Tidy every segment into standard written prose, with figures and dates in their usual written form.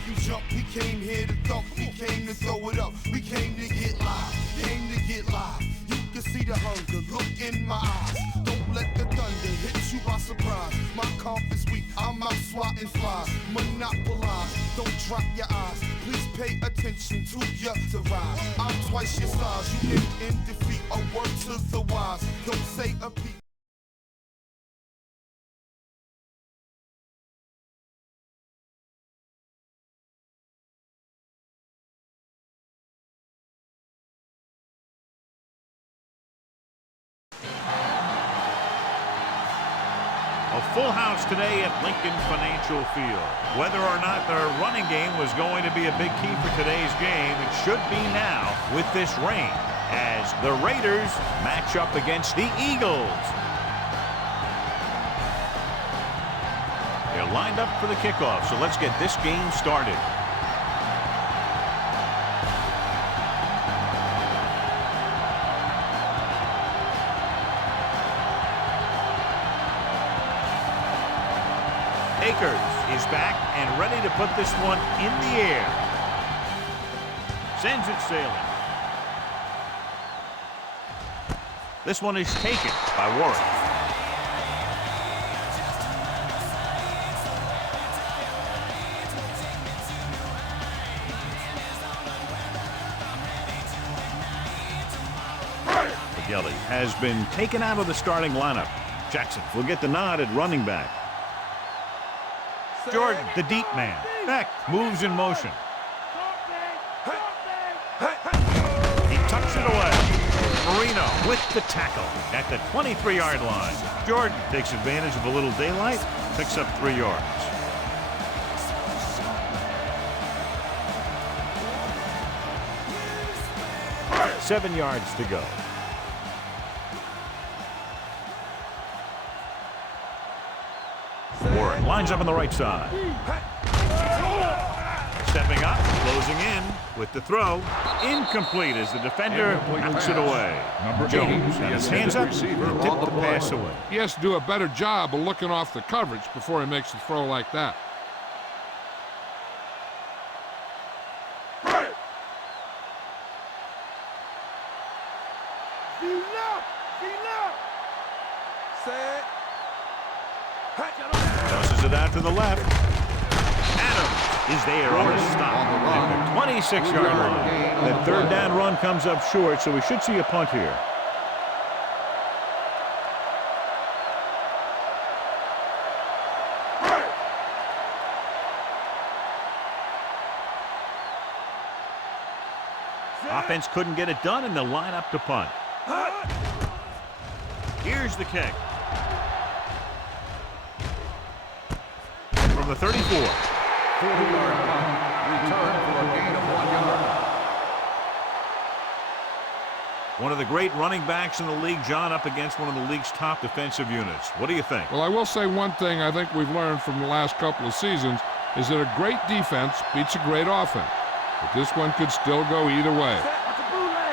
make you jump. We came here to thump, we came to throw it up. We came to get live, came to get live. You can see the hunger, look in my eyes. Don't let the thunder hit you by surprise. My confidence weak, I'm out swatting flies. Monopolize, don't drop your eyes. Please pay attention to your rise. I'm twice your size, you live in defeat. A word to the wise, don't say a peep. A full house today at Lincoln Financial Field. Whether or not their running game was going to be a big key for today's game, it should be now with this rain as the Raiders match up against the Eagles. They're lined up for the kickoff, so let's get this game started. Akers is back and ready to put this one in the air. Sends it sailing. This one is taken by Warren. McGilly has been taken out of the starting lineup. Jackson will get the nod at running back. Jordan, the deep man. Beck moves in motion. He tucks it away. Marino with the tackle at the 23-yard line. Jordan takes advantage of a little daylight, picks up 3 yards. Seven yards to go. Warren lines up on the right side. Stepping up, closing in with the throw. Incomplete as the defender knocks it away. Jones has his hands up to tip the pass away. He has to do a better job of looking off the coverage before he makes a throw like that. Tosses it out to the left. Adams is there on the stop at the 26-yard line. That third down run comes up short, so we should see a punt here. Offense couldn't get it done, and they'll line up to punt. Here's the kick. From the 34. 40-yard punt. Return for a gain of 1 yard. One of the great running backs in the league, John, up against one of the league's top defensive units. What do you think? Well, I will say one thing I think we've learned from the last couple of seasons is that a great defense beats a great offense. But this one could still go either way.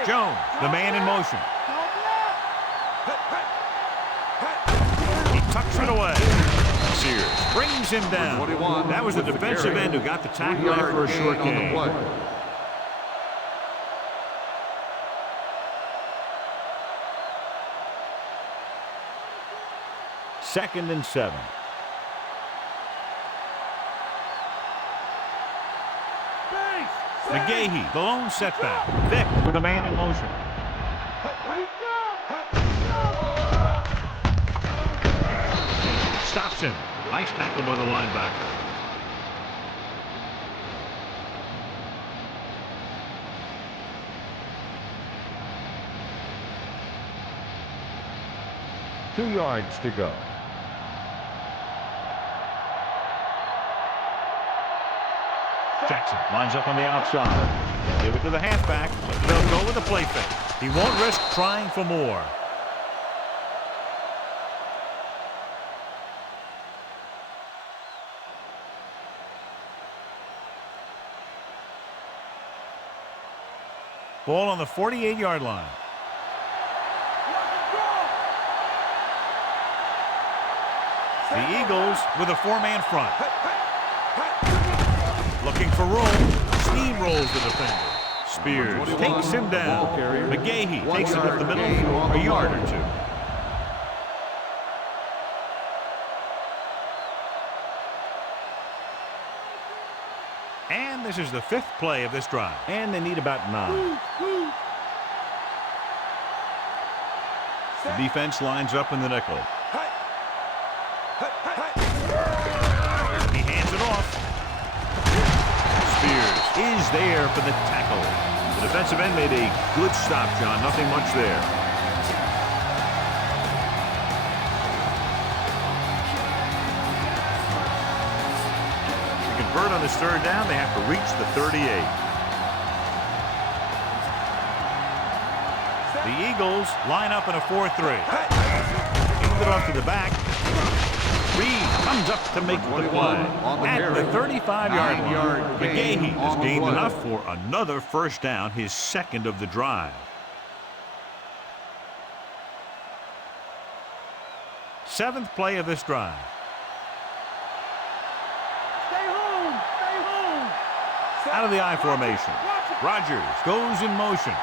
Jones, the man in motion. He tucks it away. Sears brings him down. That was the defensive end who got the tackle after a short gain. Second and 7. McGahee, the lone setback. Vick with a man in motion. Stops him. Nice tackle by the linebacker. Two yards to go. Jackson lines up on the outside. Give it to the halfback. They'll go with the play fake. He won't risk trying for more. Ball on the 48-yard line. The Eagles with a 4-man front. Look looking for room. Steamrolls the defender. Spears takes him down. McGahee takes it up the middle for a yard or two. And this is the 5th play of this drive. And they need about 9. The defense lines up in the nickel. He hands it off. Spears is there for the tackle. The defensive end made a good stop, John. Nothing much there. To convert on this 3rd down, they have to reach the 38. The Eagles line up in a 4-3. Hand it off to the back. Reed comes up to make the play. At the 35-yard line, McGahee has gained enough for another first down, his 2nd of the drive. 7th play of this drive. Stay home! Stay home! Out of the I formation. Rodgers goes in motion.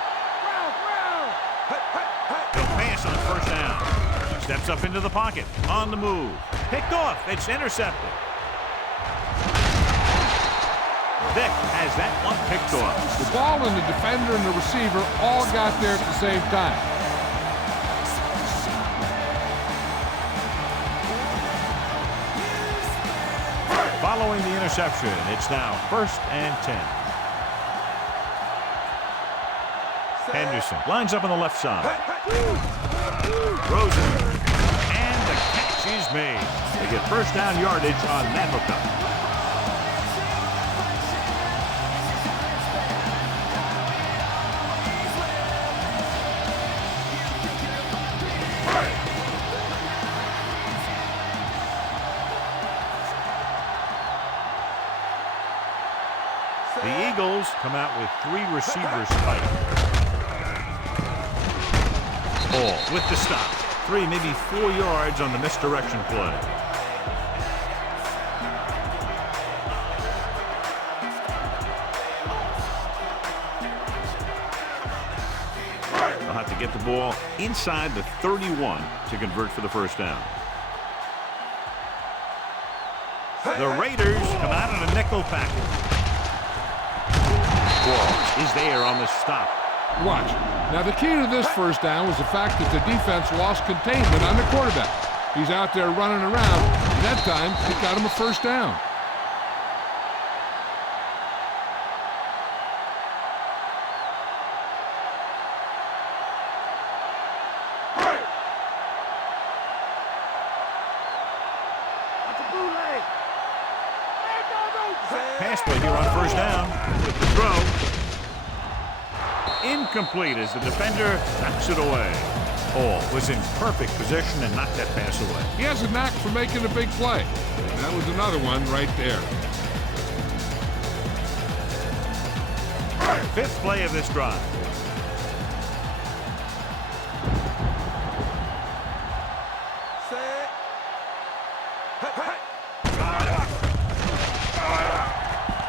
He'll pass on 1st down. Steps up into the pocket. On the move. Picked off. It's intercepted. Vick has that one picked off. The ball and the defender and the receiver all got there at the same time. Following the interception, it's now 1st and 10. Henderson lines up on the left side. Rosen. And the catch is made. They get first down yardage on that hookup. The Eagles come out with 3 receivers tight. Ball with the stop. 3, maybe 4 yards on the misdirection play. They'll have to get the ball inside the 31 to convert for the first down. The Raiders come out in a nickel package. Is there on the stop. Watch. Now, the key to this first down was the fact that the defense lost containment on the quarterback. He's out there running around, and that time, it got him a first down. Pass play here on first down with the throw. Incomplete as the defender knocks it away. Hall was in perfect position and knocked that pass away. He has a knack for making a big play. And that was another one right there. 5th play of this drive.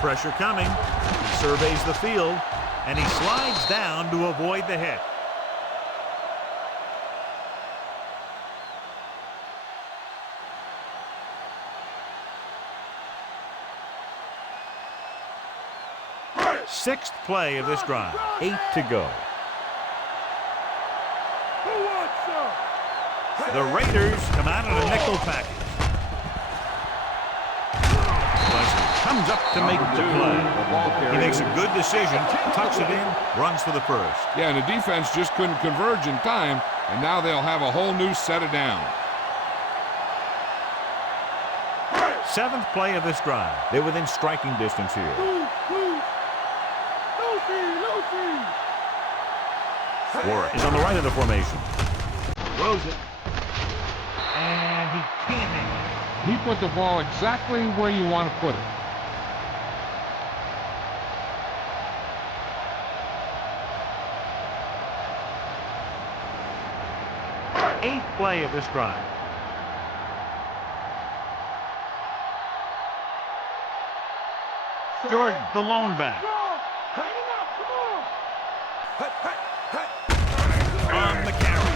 Pressure coming. He surveys the field, and he slides down to avoid the hit. Sixth play of this drive. 8 to go. The Raiders come out in a nickel package. Comes up to make the play. He makes a good decision, tucks it in, runs for the first. Yeah, and the defense just couldn't converge in time, and now they'll have a whole new set of downs. 7th play of this drive. They're within striking distance here. Warren is on the right of the formation. Throws it. And he can't hang it. He put the ball exactly where you want to put it. 8th play of this drive. Jordan, the lone back. On the carry.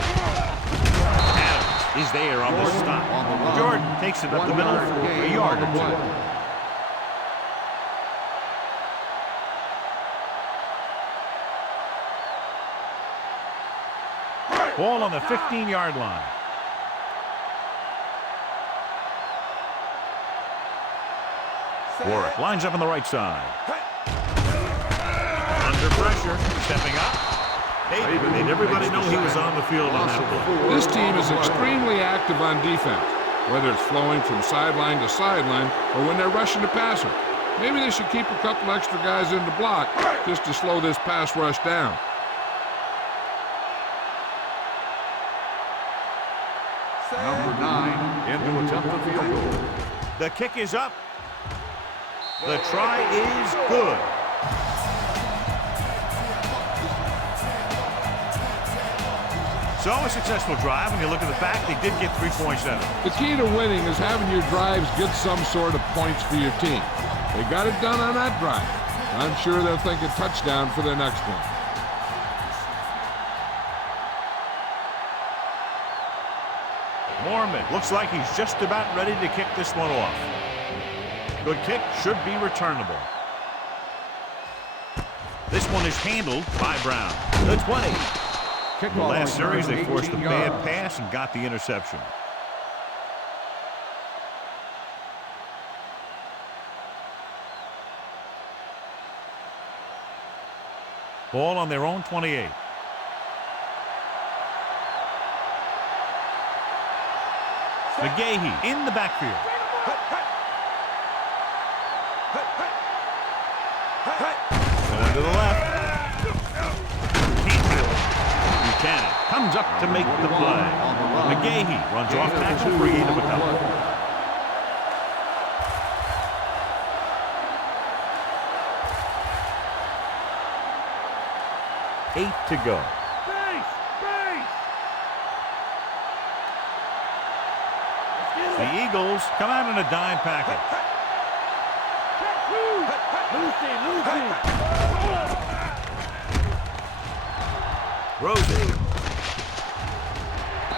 Adams is there on the stop. Jordan takes it up the middle for a yard or two. Ball on the 15-yard line. Warwick lines up on the right side. Under pressure, stepping up. They made everybody know he was on the field on that play. This team is extremely active on defense, whether it's flowing from sideline to sideline or when they're rushing the passer. Maybe they should keep a couple extra guys in the block just to slow this pass rush down. Number 9 in to attempt the field goal. The kick is up. The try is good. So a successful drive. When you look at the fact, they did get 3 points out of it. The key to winning is having your drives get some sort of points for your team. They got it done on that drive. I'm sure they'll think a touchdown for their next one. Mormon looks like he's just about ready to kick this one off. Good kick, should be returnable. This one is handled by Brown. The 20. Kickoff The last series, they forced a 18 bad yards. pass and got the interception. Ball on their own 28. McGahee in the backfield. Going to the left. Can't handle it. Buchanan comes up to make the play. McGahee runs off tackle for a gain of a couple. Eight to go. The Eagles come out in a dime package. Rosen.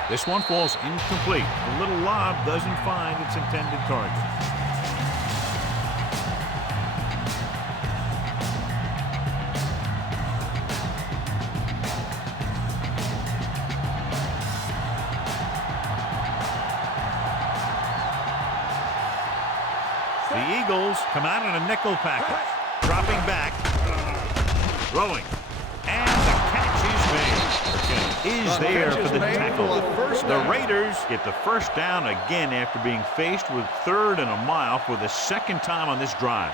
This one falls incomplete. The little lob doesn't find its intended target. The Eagles come out in a nickel package. Dropping back. Throwing. And the catch is made. Is there for the tackle. The Raiders get the first down again after being faced with 3rd and a mile for the second time on this drive.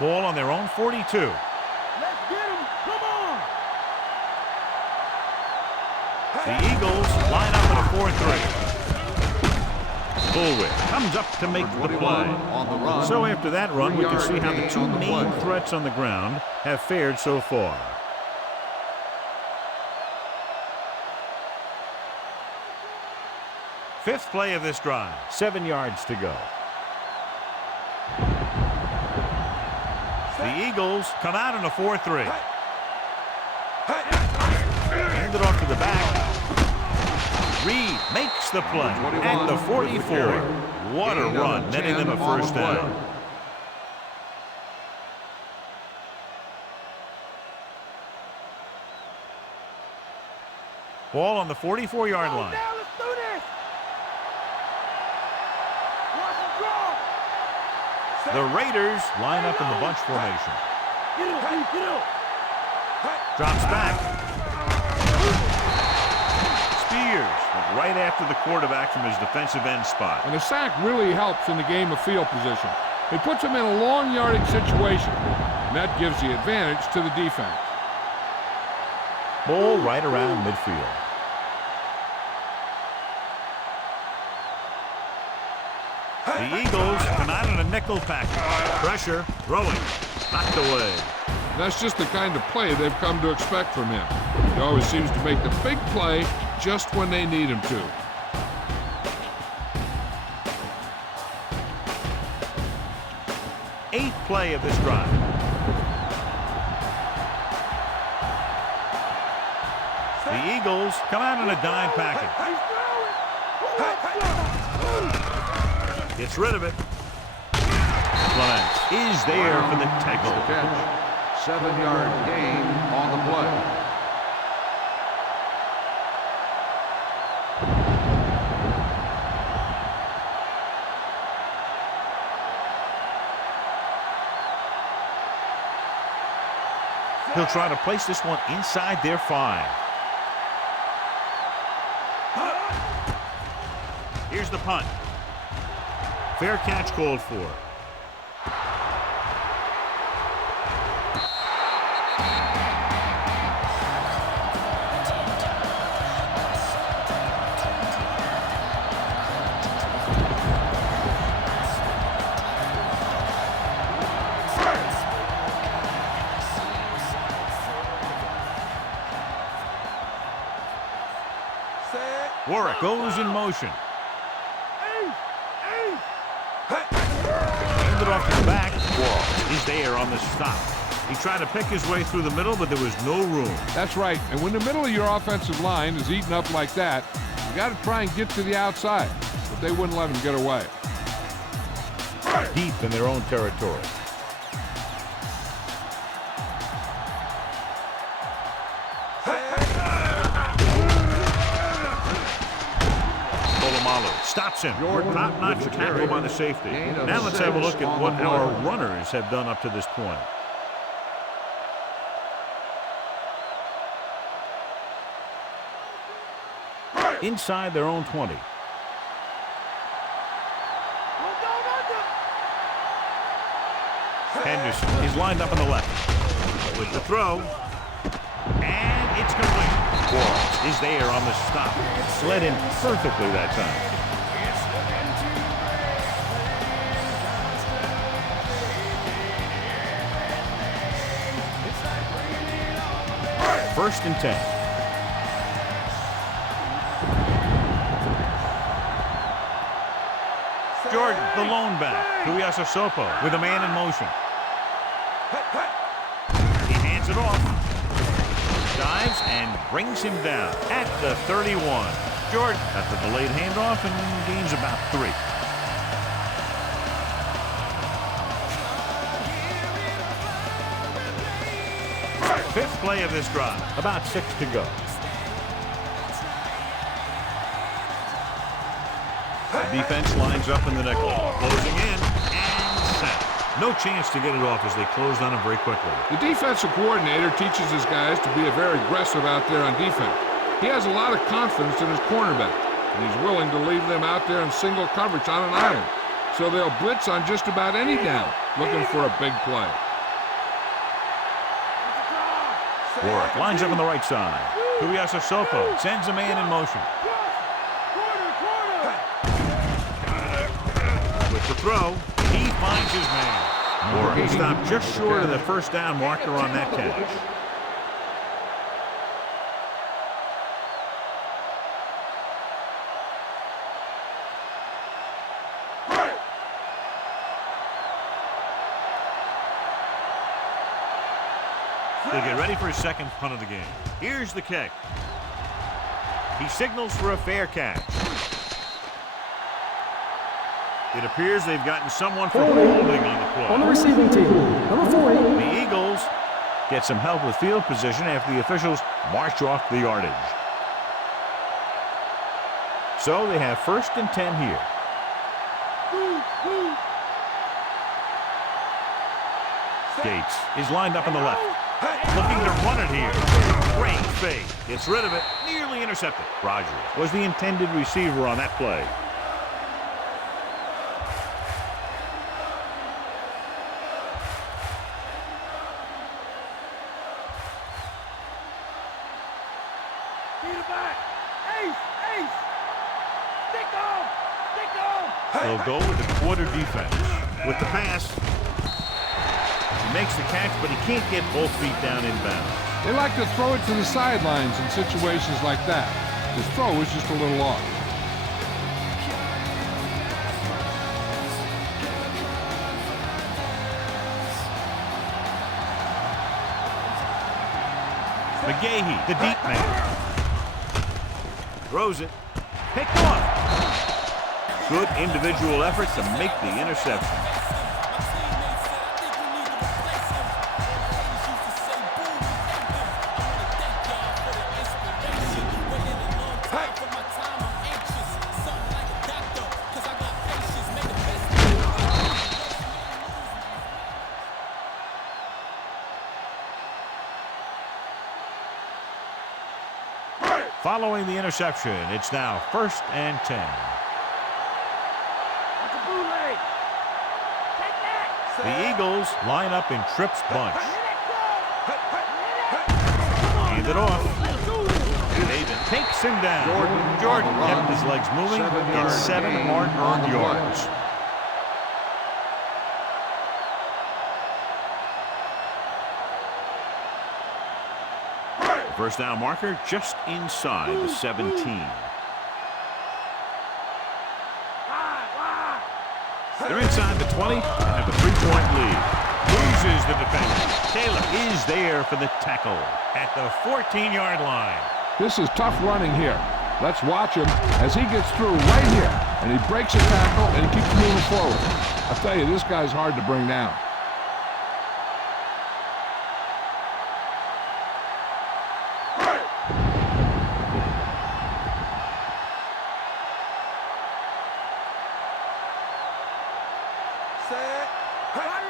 Ball on their own 42. Let's get him. Come on. The Eagles line up in a 4-3. Bullwick comes up to make the play. On the run. So after that run, we can see how the gain two on the main play. threats on the ground have fared so far. Fifth play of this drive. 7 yards to go. The Eagles come out in a 4-3. Hand it off to the back. Reed makes the play at the 44. What a run, netting them a first down. Ball on the 44-yard line. Now let's do this. Watch him draw. The Raiders line up in the bunch formation. Get up, get up. Drops back. Spears went right after the quarterback from his defensive end spot. And a sack really helps in the game of field position. It puts them in a long yardage situation, and that gives the advantage to the defense. Ball right around midfield. The Eagles come out in a nickel package. Pressure, throwing, knocked away. And that's just the kind of play they've come to expect from him. He always seems to make the big play just when they need him to. 8th play of this drive. The Eagles come out in a dime package. Gets rid of it. Clements is there for the tackle. Catch. 7-yard gain on the play. He'll try to place this one inside their 5. Here's the punt. Fair catch called for. Warwick goes in motion. Handed off to the back. He's there on the stop. He tried to pick his way through the middle, but there was no room. That's right. And when the middle of your offensive line is eaten up like that, you got to try and get to the outside. But they wouldn't let him get away. Deep in their own territory. Stops him. Top-notch tackle by the safety. Now let's have a look at what our runners have done up to this point. Inside their own 20. Henderson is lined up on the left. With the throw. And it's complete. Quarles is there on the stop. Slid in perfectly that time. First and 10. Jordan, the lone back. Tuiasosopo with a man in motion. He hands it off. Dives and brings him down at the 31. Jordan got the delayed handoff and gains about 3. Fifth play of this drive. About 6 to go. The defense lines up in the nickel. Closing in and set. No chance to get it off as they closed on him very quickly. The defensive coordinator teaches his guys to be very aggressive out there on defense. He has a lot of confidence in his cornerback, and he's willing to leave them out there in single coverage on an island. So they'll blitz on just about any down, looking for a big play. Warwick lines up on the right side. Tuiasosopo sends a man in motion. With the throw, he finds his man. Warwick stopped just short of the first down marker on that catch. They'll get ready for his second punt of the game. Here's the kick. He signals for a fair catch. It appears they've gotten someone for holding on the play. On the receiving team, number 40. The Eagles get some help with field position after the officials march off the yardage. So they have first and 10 here. Gates is lined up on the left. Looking to run it here. Great fake. Gets rid of it. Nearly intercepted. Rogers was the intended receiver on that play. They'll go with the quarter defense. With the pass. He makes the catch, but he can't get both feet down inbounds. They like to throw it to the sidelines in situations like that. His throw is just a little off. McGahee, the deep man. Throws it. Picked off. Good individual effort to make the interception. Following the interception, it's now 1st and 10. That's a bootleg. Take that. The Eagles line up in trips bunch. Hand it off. David takes him down. Jordan kept his legs moving. It's 7 hard-earned yards. First down marker just inside the 17. They're inside the 20 and have a 3-point lead. Loses the defender. Taylor is there for the tackle at the 14-yard line. This is tough running here. Let's watch him as he gets through right here. And he breaks a tackle and he keeps moving forward. I'll tell you, this guy's hard to bring down.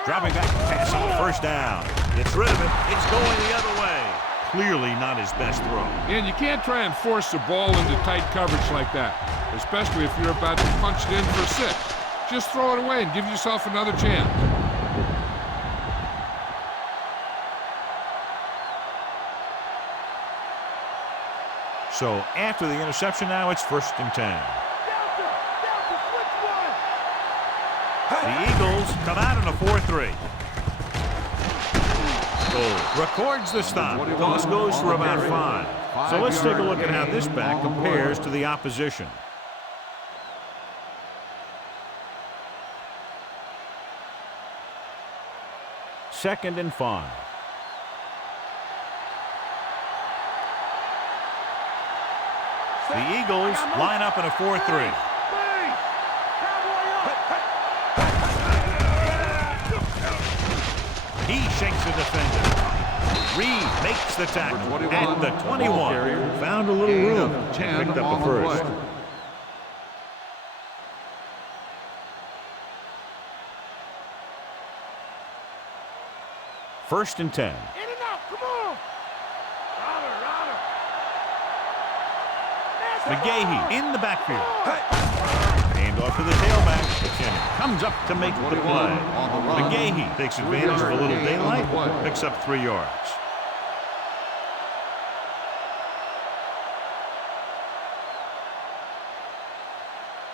Dropping back to pass on first down. Gets rid of it. It's going the other way. Clearly not his best throw. And you can't try and force the ball into tight coverage like that, especially if you're about to punch it in for 6. Just throw it away and give yourself another chance. So after the interception now, it's 1st and 10. The Eagles come out in a 4-3. Gold records the stop. Toss goes for about 5. So let's take a look at how this back compares to the opposition. Second and 5. The Eagles line up in a 4-3. He shakes the defender. Reed makes the tackle at the 21. Found a little room. Picked up the first. First and 10. In and out, come on. McGahee in the backfield. Hand off to the tailback. McKinnon comes up to make the play. McGahee takes advantage of a little daylight. Picks up 3 yards.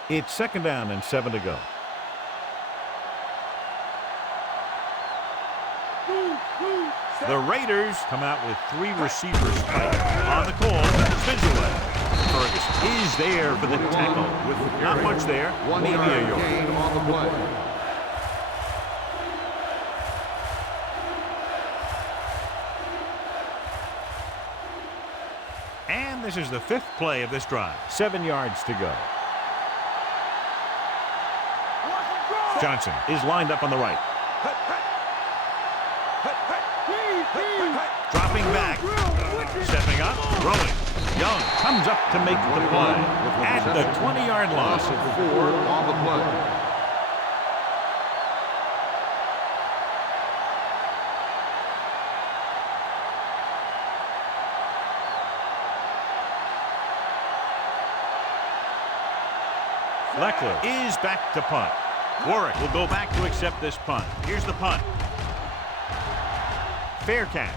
It's 2nd down and 7 to go. The Raiders come out with 3 receivers on the call. Spins away. Ferguson is there for the tackle with not much there, maybe a yard. On the play. And this is the 5th play of this drive. 7 yards to go. Johnson is lined up on the right. Dropping back, stepping up, throwing. Young comes up to make the play at the 20-yard line. 4 on the play. Leckler is back to punt. Warwick will go back to accept this punt. Here's the punt. Fair catch.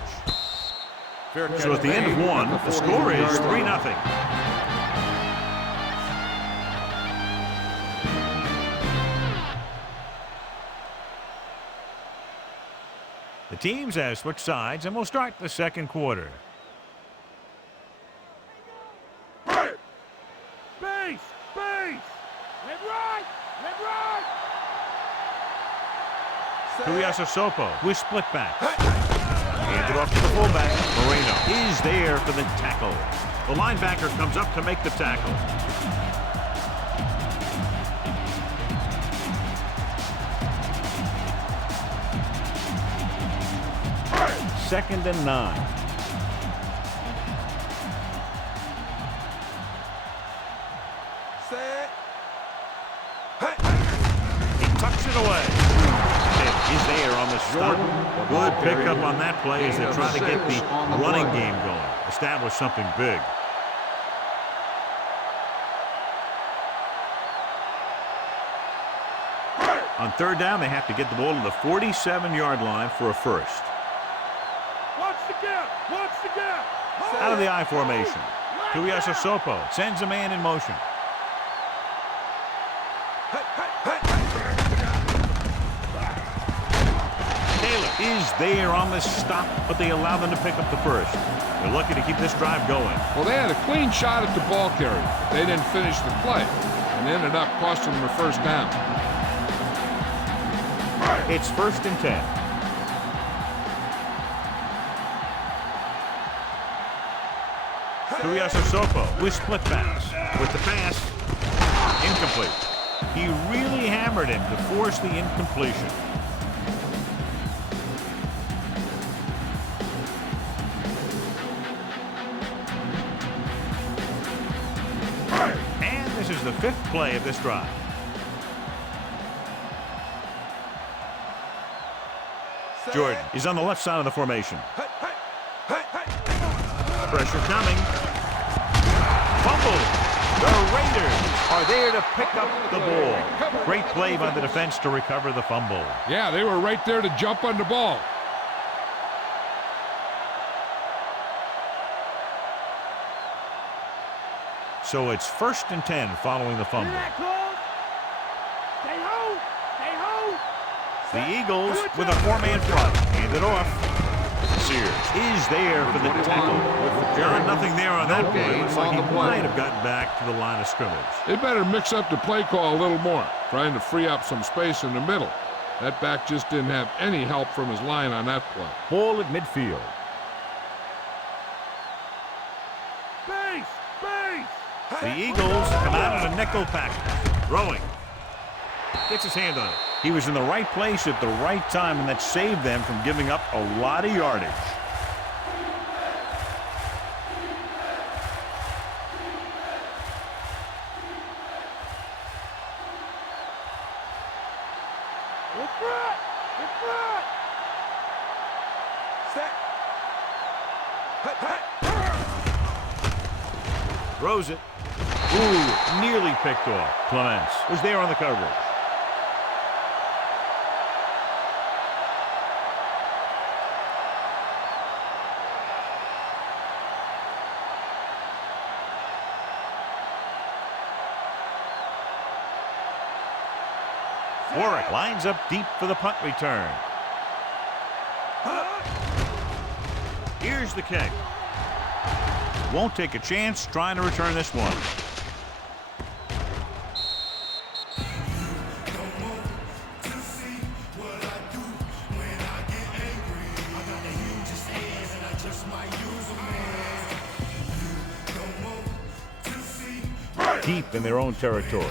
So at the end of 1, the score is 3-0. The teams have switched sides, and we'll start the 2nd quarter. Base! Base! Red right! Red right! Tuiasosopo with split back. Hands it off to the fullback. Moreno is there for the tackle. The linebacker comes up to make the tackle. Second and 9. Set. He tucks it away. Is there on the stop. Good pickup on that play as they try to get the running game going. Establish something big. On third down, they have to get the ball to the 47-yard line for a first. Watch the gap. Watch the gap. Out of the I formation. Tuiasosopo sends a man in motion. Taylor is there on the stop, but they allow them to pick up the first. They're lucky to keep this drive going. Well, they had a clean shot at the ball carrier, but they didn't finish the play and ended up costing them a first down. It's first and 10. Tuiasosopo with split pass. With the pass, incomplete. He really hammered him to force the incompletion. And this is the 5th play of this drive. Jordan is on the left side of the formation. Pressure coming. Fumble. The Raiders are there to pick up the ball. Great play by the defense to recover the fumble. Yeah, they were right there to jump on the ball. So it's first and 10 following the fumble. Stay home. Stay home. The Eagles with a 4-man front. Hand it off. Sears is there for the tackle. Nothing there on that play. Looks like he might have gotten back to the line of scrimmage. They better mix up the play call a little more, trying to free up some space in the middle. That back just didn't have any help from his line on that play. Ball at midfield. Base. Base. The Eagles come out in a nickel package. Throwing. Gets his hand on it. He was in the right place at the right time, and that saved them from giving up a lot of yardage. In front. In front. Set. Throws it. Ooh, nearly picked off. Clements was there on the coverage. Warwick lines up deep for the punt return. Here's the kick. Won't take a chance trying to return this one. Deep in their own territory.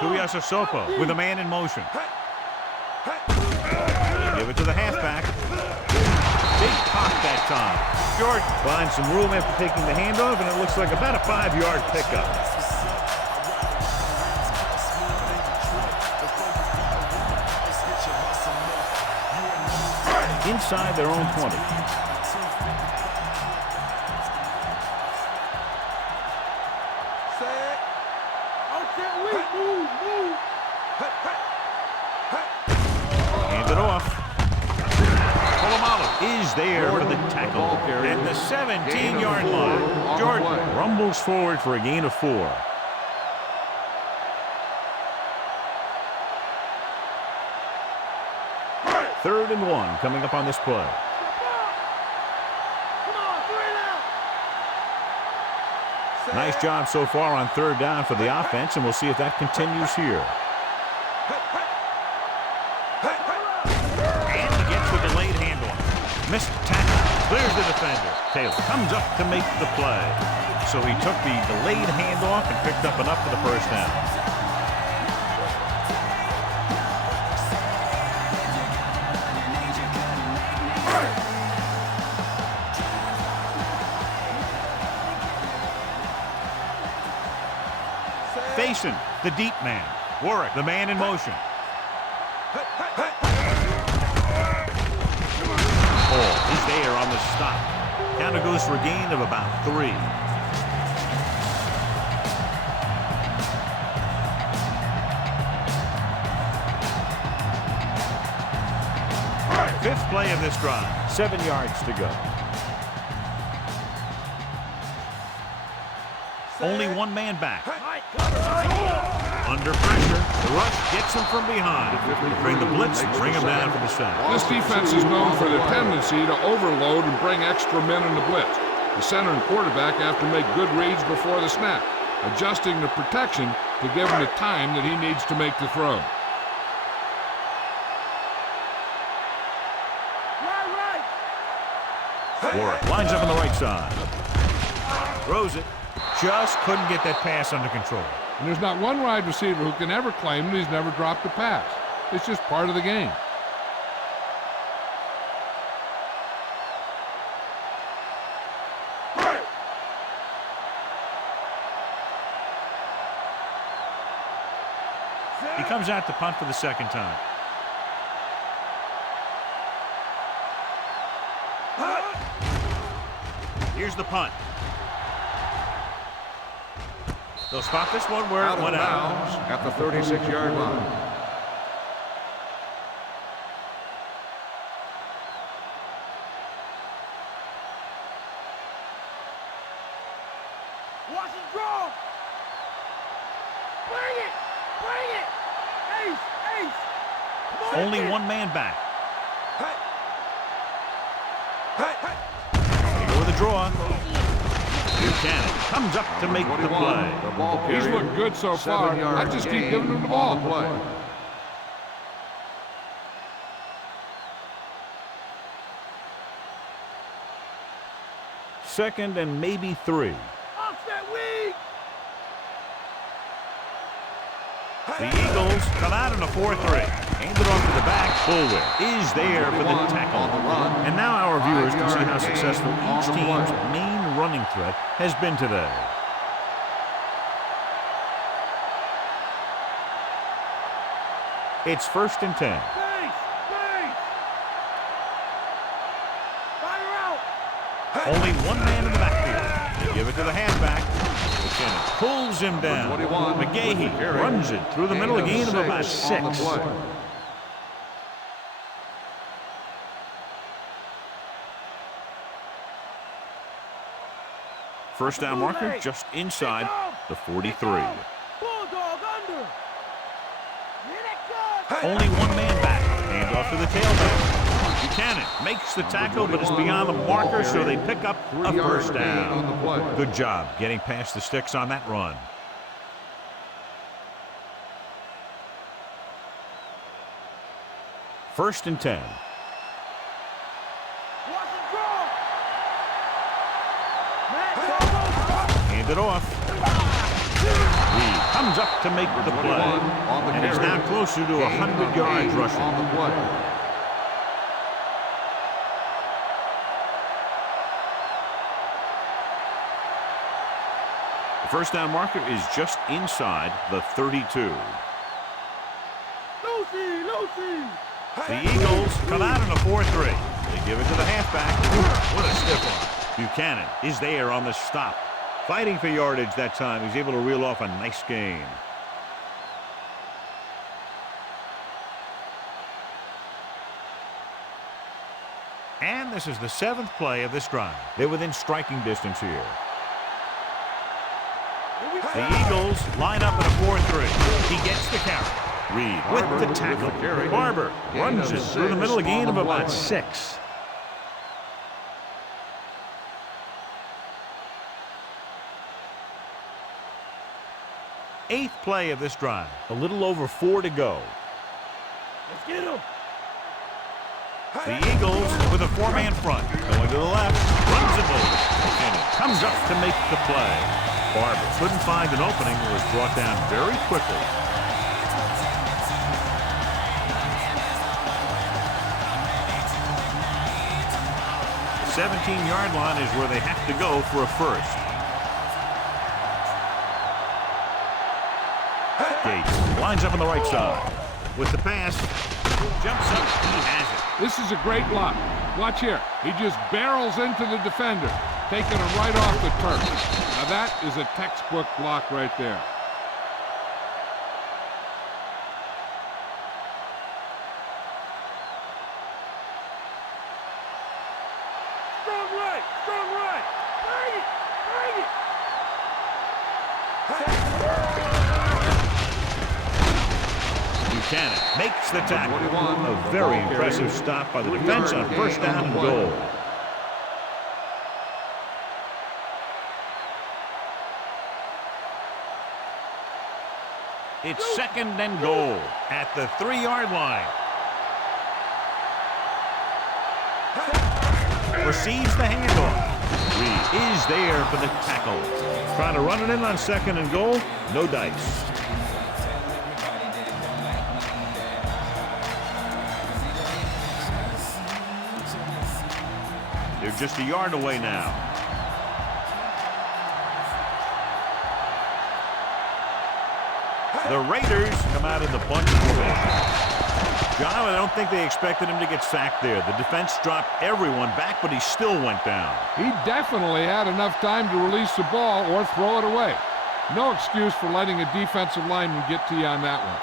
Tuiasosopo with a man in motion. They give it to the halfback. Big pop that time. Jordan finds some room after taking the handoff, and it looks like about a 5-yard pickup. Inside their own 20. Hand it off. Polamalu is there for the tackle at the 17-yard line. Jordan rumbles forward for a gain of 4. Third and 1 coming up on this play. Nice job so far on third down for the offense, and we'll see if that continues here. Missed tackle. Clears the defender. Taylor comes up to make the play. So he took the delayed handoff and picked up enough for the first down. Facing the deep man. Warwick, the man in motion. Ball is there on the stop. Counter goes for a gain of about 3. Fifth play of this drive. 7 yards to go. Only one man back. Under pressure, the rush gets him from behind. Bring the blitz, bring him down for the sack. This defense is known for their tendency to overload and bring extra men in the blitz. The center and quarterback have to make good reads before the snap, adjusting the protection to give him the time that he needs to make the throw. Warwick lines up on the right side. Throws it. Just couldn't get that pass under control. And there's not one wide receiver who can ever claim that he's never dropped a pass. It's just part of the game. He comes out to punt for the second time. Here's the punt. They'll spot this one where it went out. At the 36-yard line. Watch it draw. Bring it. Bring it. Ace. Ace. Come on, Only kid. one man back. They go with a draw. Buchanan comes up to make the play. The ball He's carrier, looked good so far. 7 yards I just keep gain giving him the ball. on play. Second and maybe 3. Offset weak. The Eagles come out in a 4-3. Hand it off to the back. Bullwick is there for the tackle. On the run. And now our viewers can see how 5-yard gain successful on each the team's play. main running threat has been today. It's 1st and 10. Base. Base. Fire out. Only one man in the backfield. They give it to the halfback. Buchanan pulls him down. 21 with the McGahee carry. runs it through the middle, a gain of about 6. On the play. First down marker just inside the 43. Bulldog under. Here it goes. Only one man back. Hand off to the tailback. Buchanan makes the tackle, but it's beyond the marker, so they pick up a 3-yard first gain on the down. play. Good job getting past the sticks on that run. First and 10. Watch it draw. Hand it off. Reed comes up to make the play. on the And he's carry. now closer to Gain 100 of yards 8 rushing. on the play. The first down marker is just inside the 32. Lucy. The Eagles come out in a 4-3. They give it to the halfback. What a stiff one. Buchanan is there on the stop. Fighting for yardage that time. He's able to reel off a nice gain. And this is the 7th play of this drive. They're within striking distance here. The Eagles line up in a 4-3. He gets the carry. Reed with the tackle. Barber runs it through the middle, a gain of about 6. Eighth play of this drive. A little over 4 to go. Let's get him. The Eagles with a four-man front. Going to the left. Runs it over. And it comes up to make the play. Barber couldn't find an opening and was brought down very quickly. The 17-yard line is where they have to go for a first. Gates lines up on the right side. With the pass, jumps up, he has it. This is a great block. Watch here. He just barrels into the defender, taking him right off the turf. Now that is a textbook block right there. Strong right. Strong right. Bring it. Bring it. Buchanan makes the tackle. A very impressive stop by the defense on first down and goal. It's second and goal at the 3-yard line. Receives the handoff. Reed is there for the tackle. Trying to run it in on second and goal. No dice. They're just a yard away now. The Raiders come out in the bunch formation. John, I don't think they expected him to get sacked there. The defense dropped everyone back, but he still went down. He definitely had enough time to release the ball or throw it away. No excuse for letting a defensive lineman get to you on that one.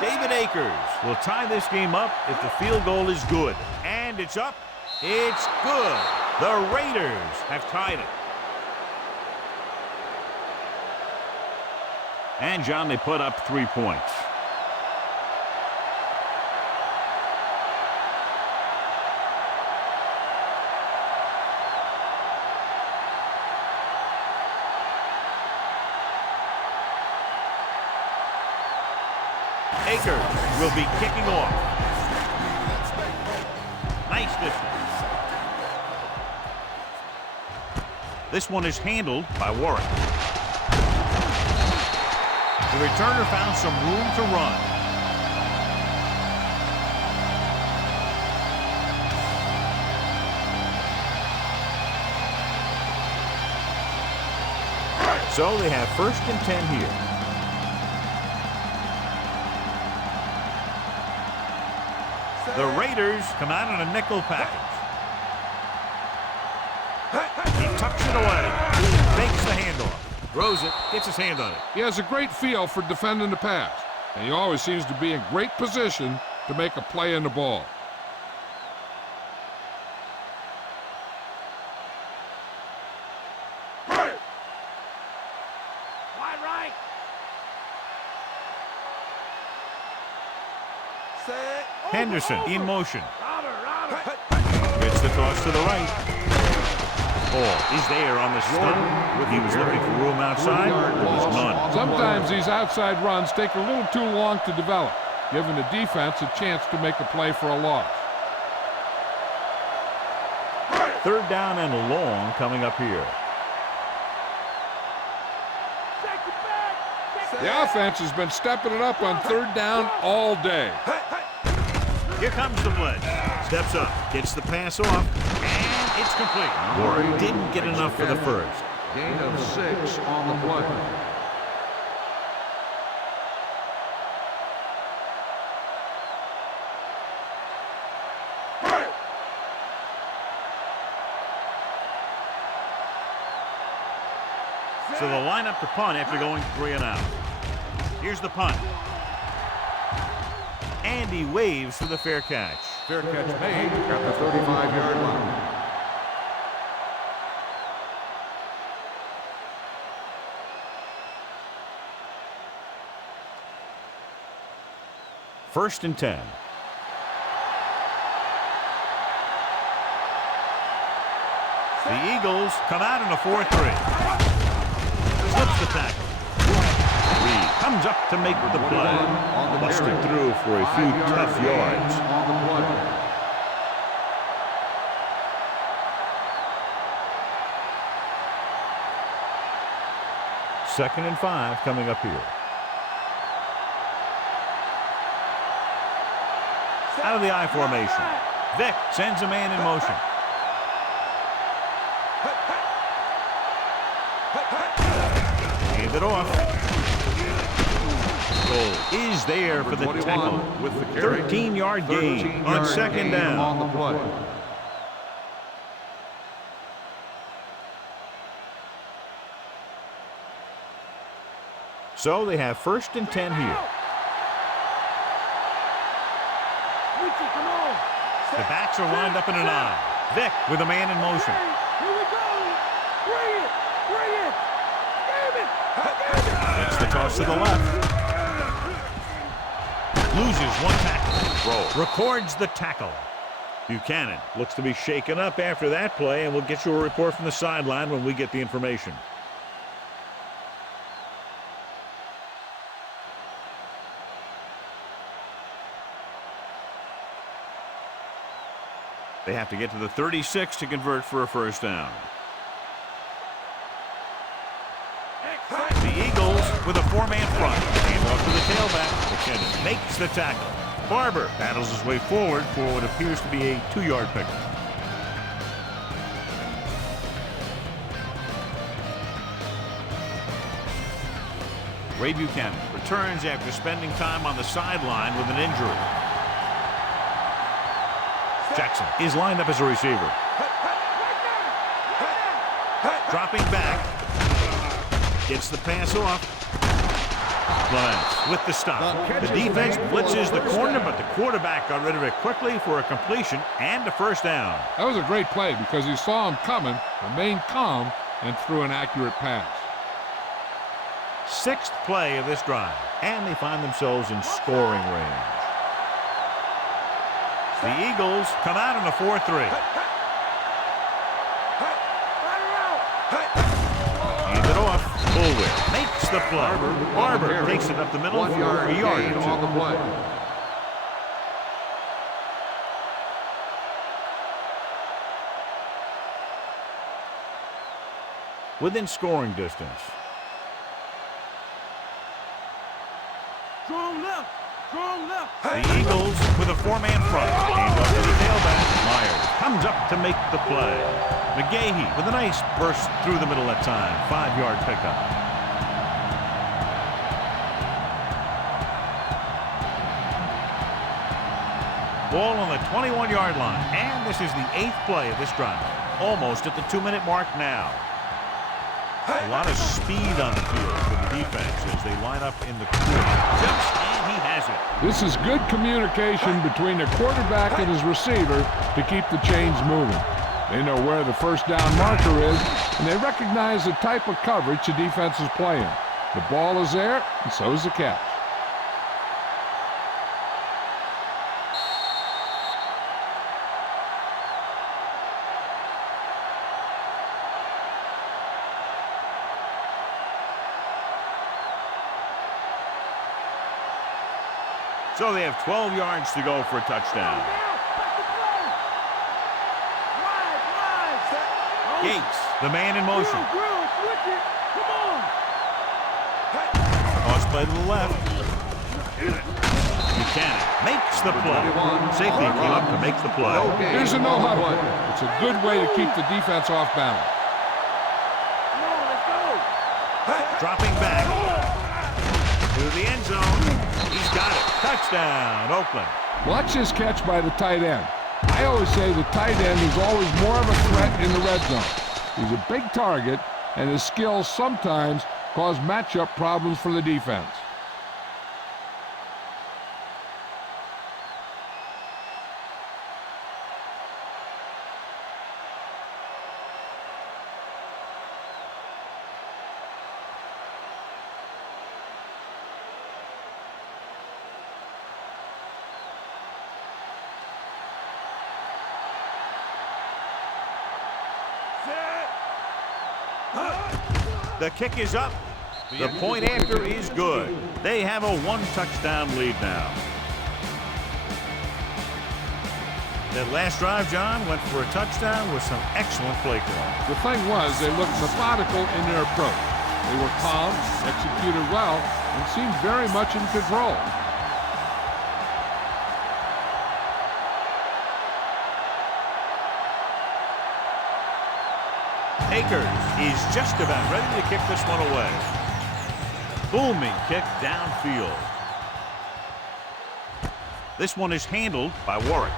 David Akers will tie this game up if the field goal is good. And it's up. It's good. The Raiders have tied it. And, John, they put up 3 points. Akers will be kicking off. Nice distance. This one is handled by Warwick. The returner found some room to run. So they have first and 10 here. The Raiders come out in a nickel package. He tucks it away. Makes the handoff. Throws it. Gets his hand on it. He has a great feel for defending the pass, and he always seems to be in great position to make a play in the ball. Wide right. Henderson in motion. Router. Gets the toss to the right. Ball is there on the stop. He was looking for room outside. There was none. Sometimes these outside runs take a little too long to develop, giving the defense a chance to make a play for a loss. Third down and long coming up here. The offense has been stepping it up on third down all day. Here comes the blitz. Steps up, gets the pass off, and it's complete. Warren didn't get enough for the first. Gain of 6 on the play. So they'll line up to punt after going 3 and out. Here's the punt. And he waves for the fair catch. Fair catch made at the 35-yard line. First and 10. The Eagles come out in a 4-3. Slips the tackle. Reed comes up to make the play. Busted through for a few tough yards. On the play. Second and 5 coming up here. Out of the I formation. Vick sends a man in motion. Hand it off. Goal is there for the tackle with the 13-yard gain on second down. On the play. So they have first and 10 here. Come on. The backs are lined up in an I. Vick with a man in motion. Here we go. Bring it. Bring it. Damn it. It's the toss to the left. Loses one tackle. Roll. Records the tackle. Buchanan looks to be shaken up after that play, and we'll get you a report from the sideline when we get the information. They have to get to the 36 to convert for a first down. The Eagles with a four-man front. Hand off to the tailback. McKinnon makes the tackle. Barber battles his way forward for what appears to be a 2-yard pickup. Ray Buchanan returns after spending time on the sideline with an injury. Jackson is lined up as a receiver. Dropping back. Gets the pass off. Clements with the stop. The defense blitzes the corner, but the quarterback got rid of it quickly for a completion and a first down. That was a great play because he saw him coming, remained calm, and threw an accurate pass. Sixth play of this drive, and they find themselves in scoring range. The Eagles come out in a 4-3. Hand it off. Bullwick makes the play. Barber takes it up the middle for a yard or on the two. play. Within scoring distance. Strong left. Strong left. The Eagles with a four-man front. Hand off to the tailback. Myers comes up to make the play. McGahee with a nice burst through the middle that time. 5-yard pickup. Ball on the 21-yard line. And this is the 8th play of this drive. Almost at the 2-minute mark now. A lot of speed on the field for the defense as they line up in the corner. Jumps, and he has it. This is good communication between the quarterback and his receiver to keep the chains moving. They know where the first down marker is, and they recognize the type of coverage the defense is playing. The ball is there, and so is the catch. So they have 12 yards to go for a touchdown. Gates, the man in motion. Toss play to the left. Buchanan makes the play. Safety came up to make the play. Here's a no huddle. It's a good way to keep the defense off balance. Dropping back to the end zone. He's got it. Touchdown, Oakland. Watch this catch by the tight end. I always say the tight end is always more of a threat in the red zone. He's a big target, and his skills sometimes cause matchup problems for the defense. The kick is up. The point after is good. They have a 1-touchdown lead now. That last drive, John, went for a touchdown with some excellent play calling. The thing was, they looked methodical in their approach. They were calm, executed well, and seemed very much in control. Akers is just about ready to kick this one away. Booming kick downfield. This one is handled by Warwick.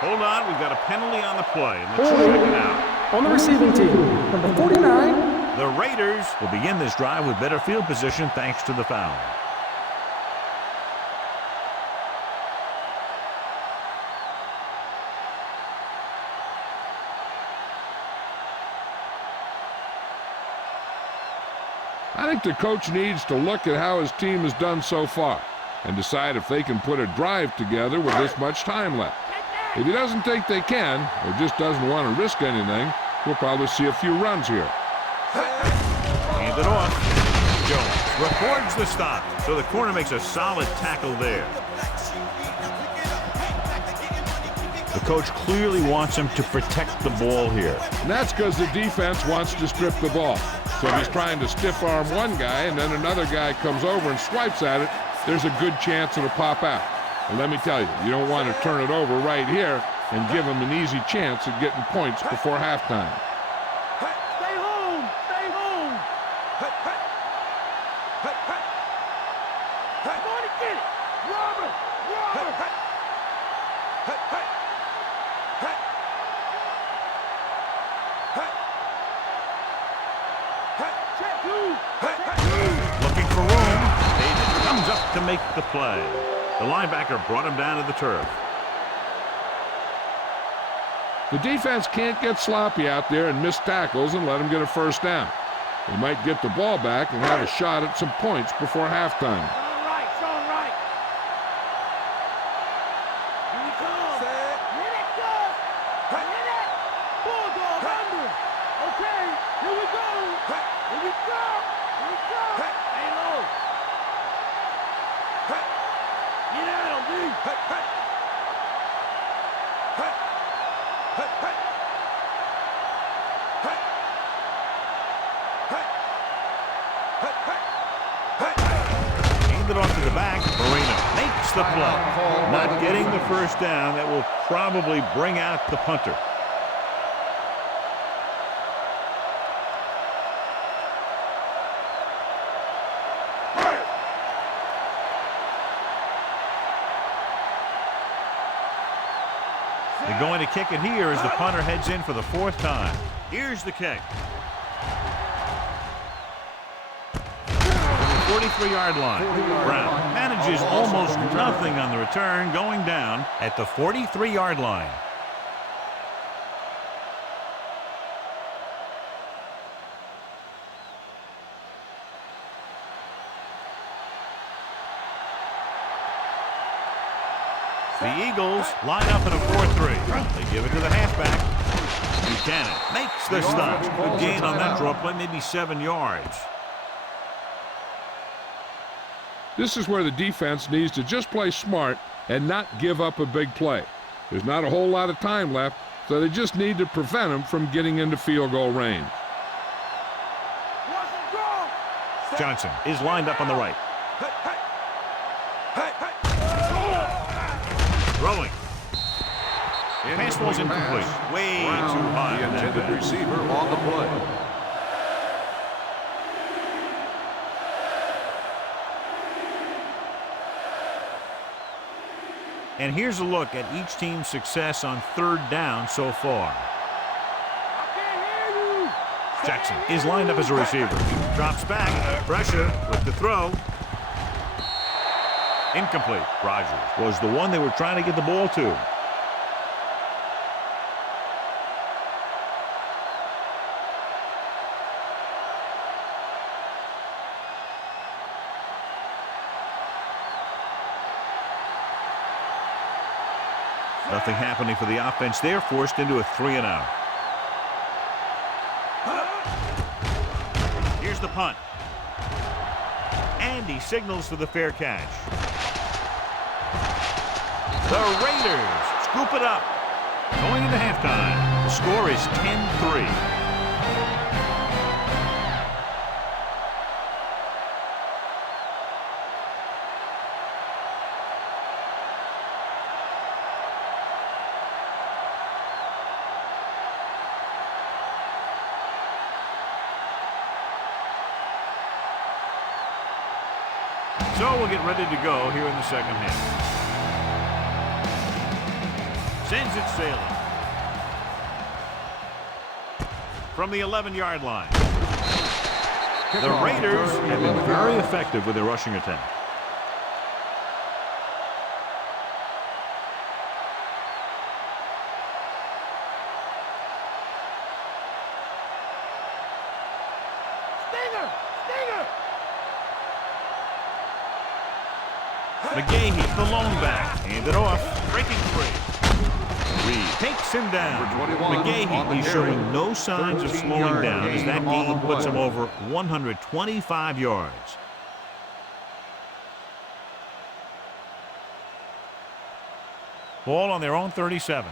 Hold on, we've got a penalty on the play. Let's check it out. On the receiving team, number 49. The Raiders will begin this drive with better field position thanks to the foul. I think the coach needs to look at how his team has done so far and decide if they can put a drive together with this much time left. If he doesn't think they can, or just doesn't want to risk anything, we'll probably see a few runs here. Hand it off. Jones records the stop, so the corner makes a solid tackle there. The coach clearly wants him to protect the ball here. And that's because the defense wants to strip the ball. So if he's trying to stiff arm one guy and then another guy comes over and swipes at it, there's a good chance it'll pop out. And let me tell you, you don't want to turn it over right here and give him an easy chance at getting points before halftime. Stay home! Stay home! Come on and get it! Robert! Robert! Check two! Check two! Looking for room. David comes up to make the play. The linebacker brought him down to the turf. The defense can't get sloppy out there and miss tackles and let them get a first down. They might get the ball back and have a shot at some points before halftime. All right, it's all right. Here we come. Here it goes. Here it. Bulldog under. Okay, here we go. Here we go. Here we go. Stay low. Get out, D. Hand it off to the back. Marino makes the play. Not getting the first down. That will probably bring out the punter. They're going to kick it here as the punter heads in for the 4th time. Here's the kick. 43-yard line. Brown manages almost nothing on the return, going down at the 43-yard line. The Eagles line up in a 4-3. They give it to the halfback. Buchanan makes the stop. Good gain on that draw play, maybe 7 yards. This is where the defense needs to just play smart and not give up a big play. There's not a whole lot of time left, so they just need to prevent them from getting into field goal range. Johnson is lined up on the right. Throwing. Pass ball's incomplete. Way too high. The intended receiver on the play. And here's a look at each team's success on 3rd down so far. Jackson is lined up as a receiver. Drops back. Pressure with the throw. Incomplete. Rogers was the one they were trying to get the ball to. Nothing happening for the offense there, forced into a 3-and-out. Here's the punt. And he signals for the fair catch. The Raiders scoop it up. Going into halftime, the score is 10-3. So we'll get ready to go here in the second half. Sends it sailing. From the 11-yard line. The Raiders have been very effective with their rushing attack. McGahee, the lone back, handed off, breaking free. Reed takes him down. McGahee is showing no signs of slowing down as that gain puts him over 125 yards. Ball on their own 37.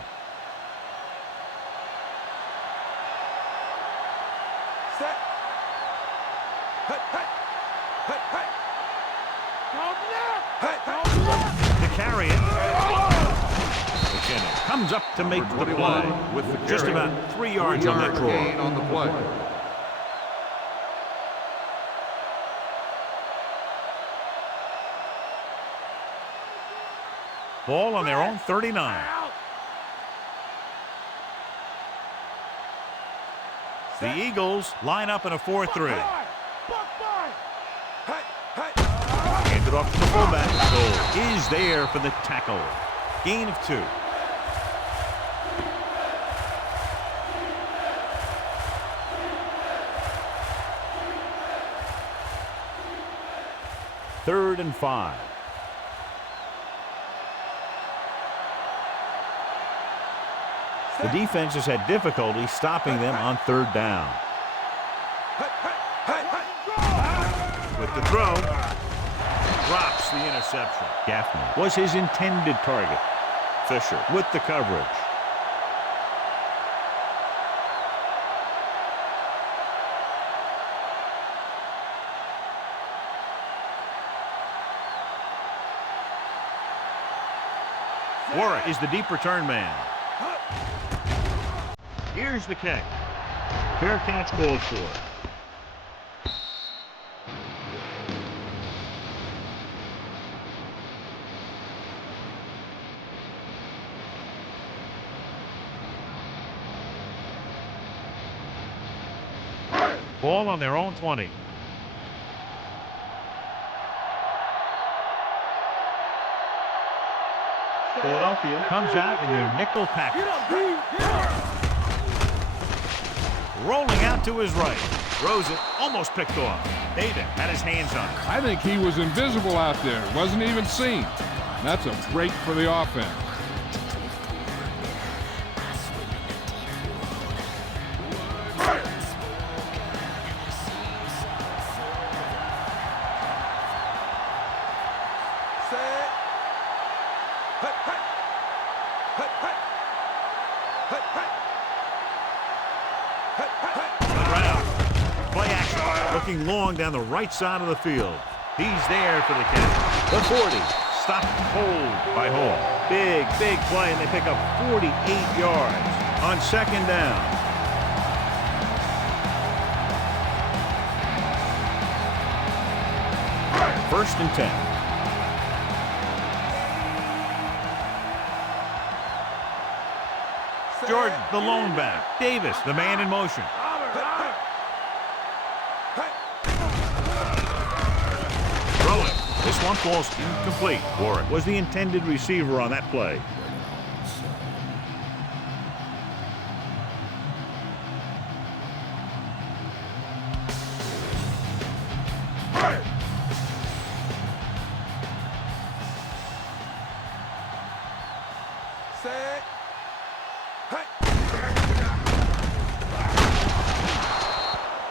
Set. Hut, hut. Hut, hut. To carry it. McKinnon comes up to make the play. With the Just about 3 yards on that draw. On the play. Ball on their own 39. The Eagles line up in a 4-3. Handed off to the fullback. Goal is there for the tackle. Gain of 2. Third and 5. The defense has had difficulty stopping them on third down. With the throw, drops the interception. Gaffney was his intended target. Fisher with the coverage. Warwick is the deep return man. Here's the kick. Fair catch called for. Ball on their own 20. Philadelphia comes out in their nickel package. Rolling out to his right. Throws it, almost picked off. David had his hands on it. I think he was invisible out there. Wasn't even seen. That's a break for the offense. Play action. Looking long down the right side of the field. He's there for the catch. The 40. Stopped cold by Hall. Big play, and they pick up 48 yards on second down. First and 10. Jordan, the lone back. Davis, the man in motion. Throwing. This one falls incomplete. Warwick was the intended receiver on that play.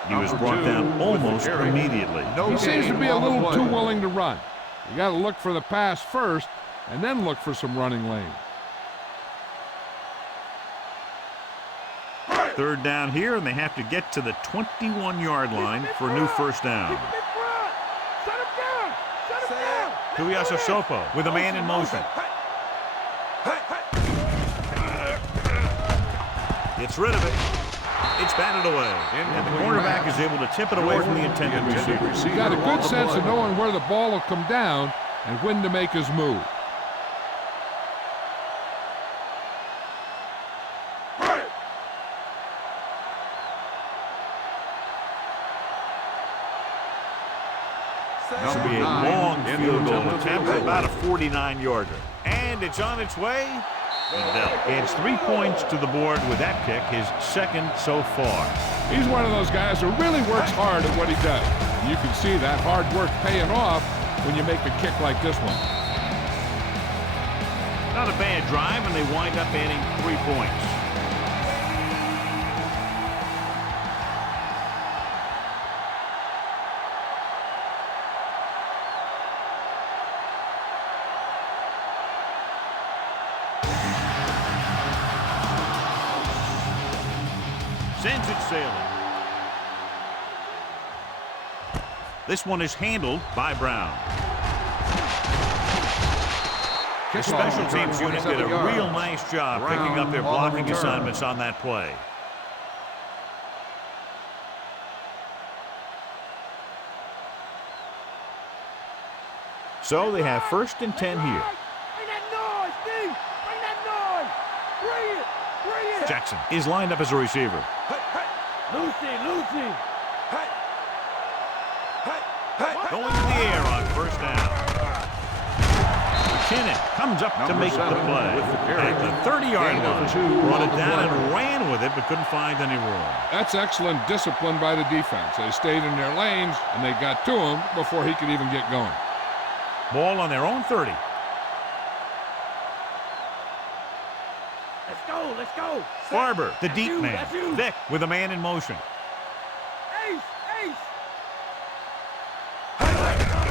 He was brought down almost immediately. He seems to be a little too willing to run. You got to look for the pass first and then look for some running lane. Third down here, and they have to get to the 21-yard line for a new first down. Tuiasosopo with a man in motion. Gets rid of it. It's batted away. And the cornerback is able to tip it away from the intended receiver. He got a good sense of knowing where the ball will come down and when to make his move. This will be a long field goal attempt, about a 49-yarder. And it's on its way. It's 3 points to the board with that kick, his second so far. He's one of those guys who really works hard at what he does. You can see that hard work paying off when you make a kick like this one. Not a bad drive, and they wind up adding 3 points. Sends it sailing. This one is handled by Brown. The special teams unit did a real nice job picking up their blocking assignments on that play. So they have 1st and 10 here. Jackson is lined up as a receiver. Lucy. Going in the air on first down. McKinnon comes up to make the play. At the 30-yard line. Brought it down and ran with it, but couldn't find any room. That's excellent discipline by the defense. They stayed in their lanes, and they got to him before he could even get going. Ball on their own 30. Let's go. Barber, the deep man. Vick with a man in motion. Ace.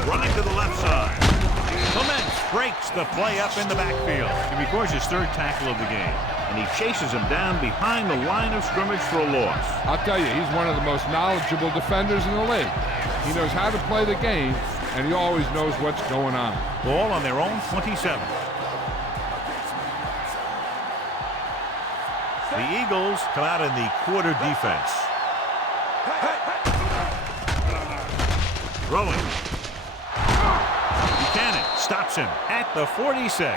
Running to the left side. Clements breaks the play up in the backfield. He records his 3rd tackle of the game, and he chases him down behind the line of scrimmage for a loss. I'll tell you, he's one of the most knowledgeable defenders in the league. He knows how to play the game, and he always knows what's going on. Ball on their own 27. The Eagles come out in the quarter defense. Throwing. Buchanan stops him at the 46.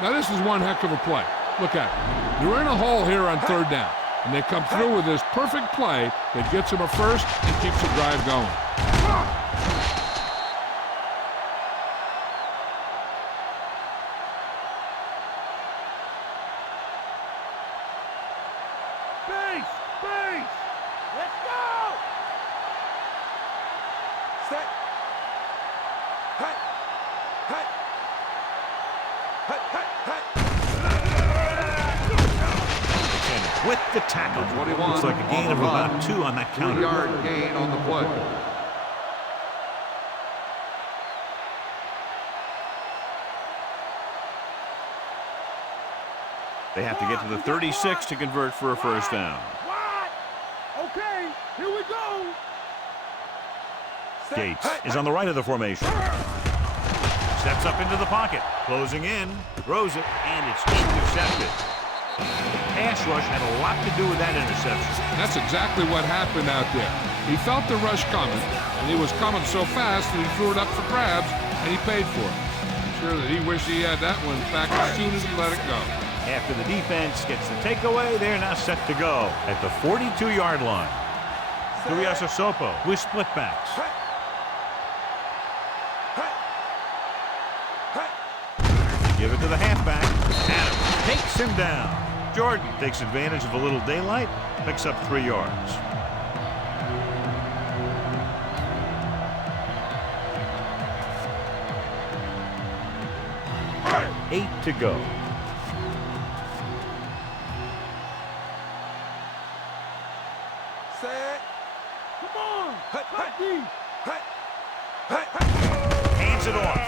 Now this is one heck of a play. Look at it. They're in a hole here on 3rd down, and they come through with this perfect play that gets them a first and keeps the drive going. Let's go. Set. With the tackle. Looks like a gain of about 2 on that counter. 3-yard gain on the play. They have to get to the 36 to convert for a first down. Okay, here we go. Gates is on the right of the formation. Steps up into the pocket. Closing in. Throws it, and it's intercepted. Pass rush had a lot to do with that interception. That's exactly what happened out there. He felt the rush coming, and he was coming so fast that he threw it up for grabs, and he paid for it. I'm sure that he wished he had that one back as soon as he let it go. After the defense gets the takeaway, they're now set to go at the 42-yard line. Tuiasosopo with split backs. Give it to the halfback. Adams takes him down. Jordan takes advantage of a little daylight, picks up 3 yards. Eight to go. Set. Come on. Cut deep. Hands it off.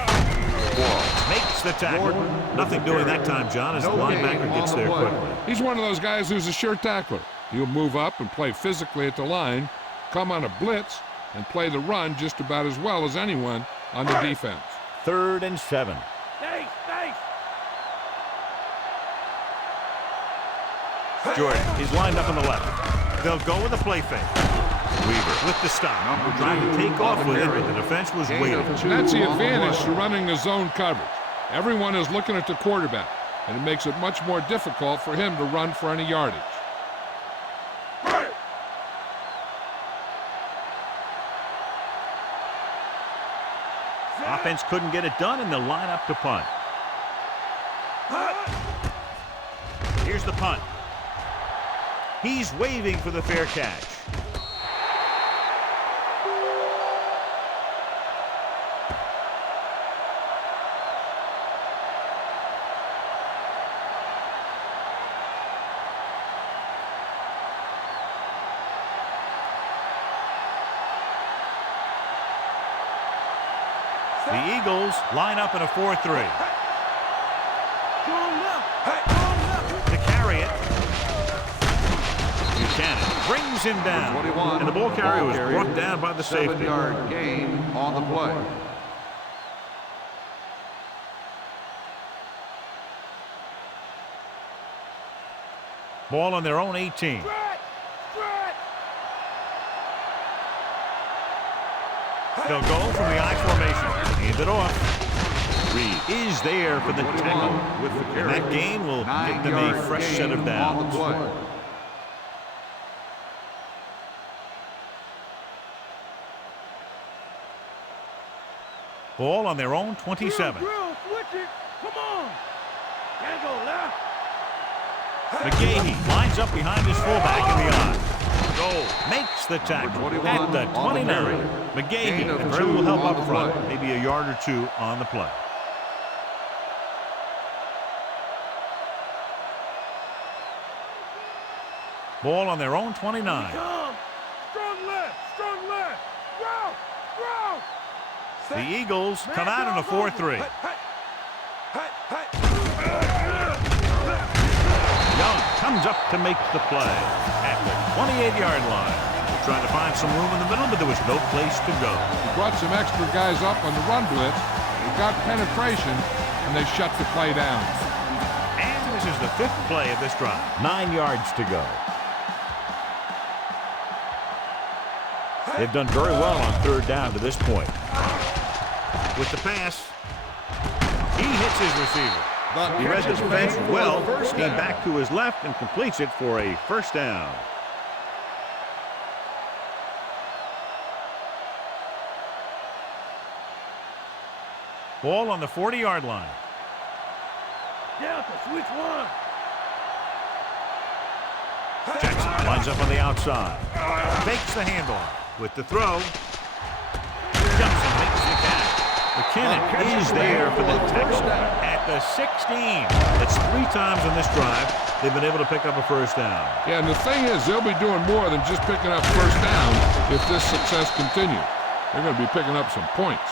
Makes the tackle. Nothing doing that time, John, as the linebacker gets there quickly. He's one of those guys who's a sure tackler. He'll move up and play physically at the line, come on a blitz, and play the run just about as well as anyone on the defense. 3rd and 7. Nice. Jordan is lined up on the left. They'll go with a play fake. Weaver with the stop. Trying to take off with it, but the defense was waiting. And that's the advantage to running the zone coverage. Everyone is looking at the quarterback, and it makes it much more difficult for him to run for any yardage. Offense couldn't get it done, and they'll line up to punt. Here's the punt. He's waving for the fair catch. The Eagles line up in a 4-3. To carry it. Buchanan brings him down. 21. And the ball carrier was brought down by the safety. 7-yard gain on the play. Ball on their own 18. They'll go from the I formation. Hand it off. Reed is there for the tackle. And that gain will get them a fresh set of downs. Ball on their own 27. Switch it. Come on. Can't go left. McGahee lines up behind his fullback in the eye. Goal makes the tackle at the 29. McGahee and very little help up front. Maybe a yard or two on the play. Ball on their own 29. Strong left. Route. The Eagles come out in a 4-3. Young comes up to make the play at the 28-yard line. They're trying to find some room in the middle, but there was no place to go. He brought some extra guys up on the run blitz. He got penetration, and they shut the play down. And this is the 5th play of this drive. 9 yards to go. They've done very well on 3rd down to this point. With the pass, he hits his receiver. He read the defense well, came back to his left and completes it for a first down. Ball on the 40-yard line. Delta, switch one. Jackson lines up on the outside. Fakes the handoff with the throw. Johnson makes the catch. McKinnon is there for the tackle at the 16. That's 3 times on this drive they've been able to pick up a first down. Yeah, and the thing is, they'll be doing more than just picking up first down if this success continues. They're going to be picking up some points.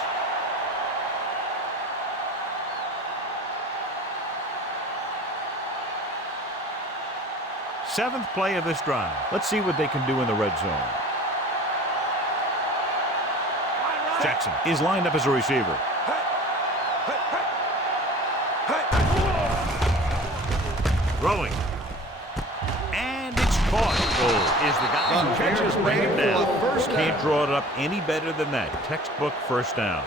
Seventh play of this drive. Let's see what they can do in the red zone. Jackson is lined up as a receiver. Throwing. And it's caught. Oh, is the guy who catches bring him down. Can't draw it up any better than that. Textbook first down.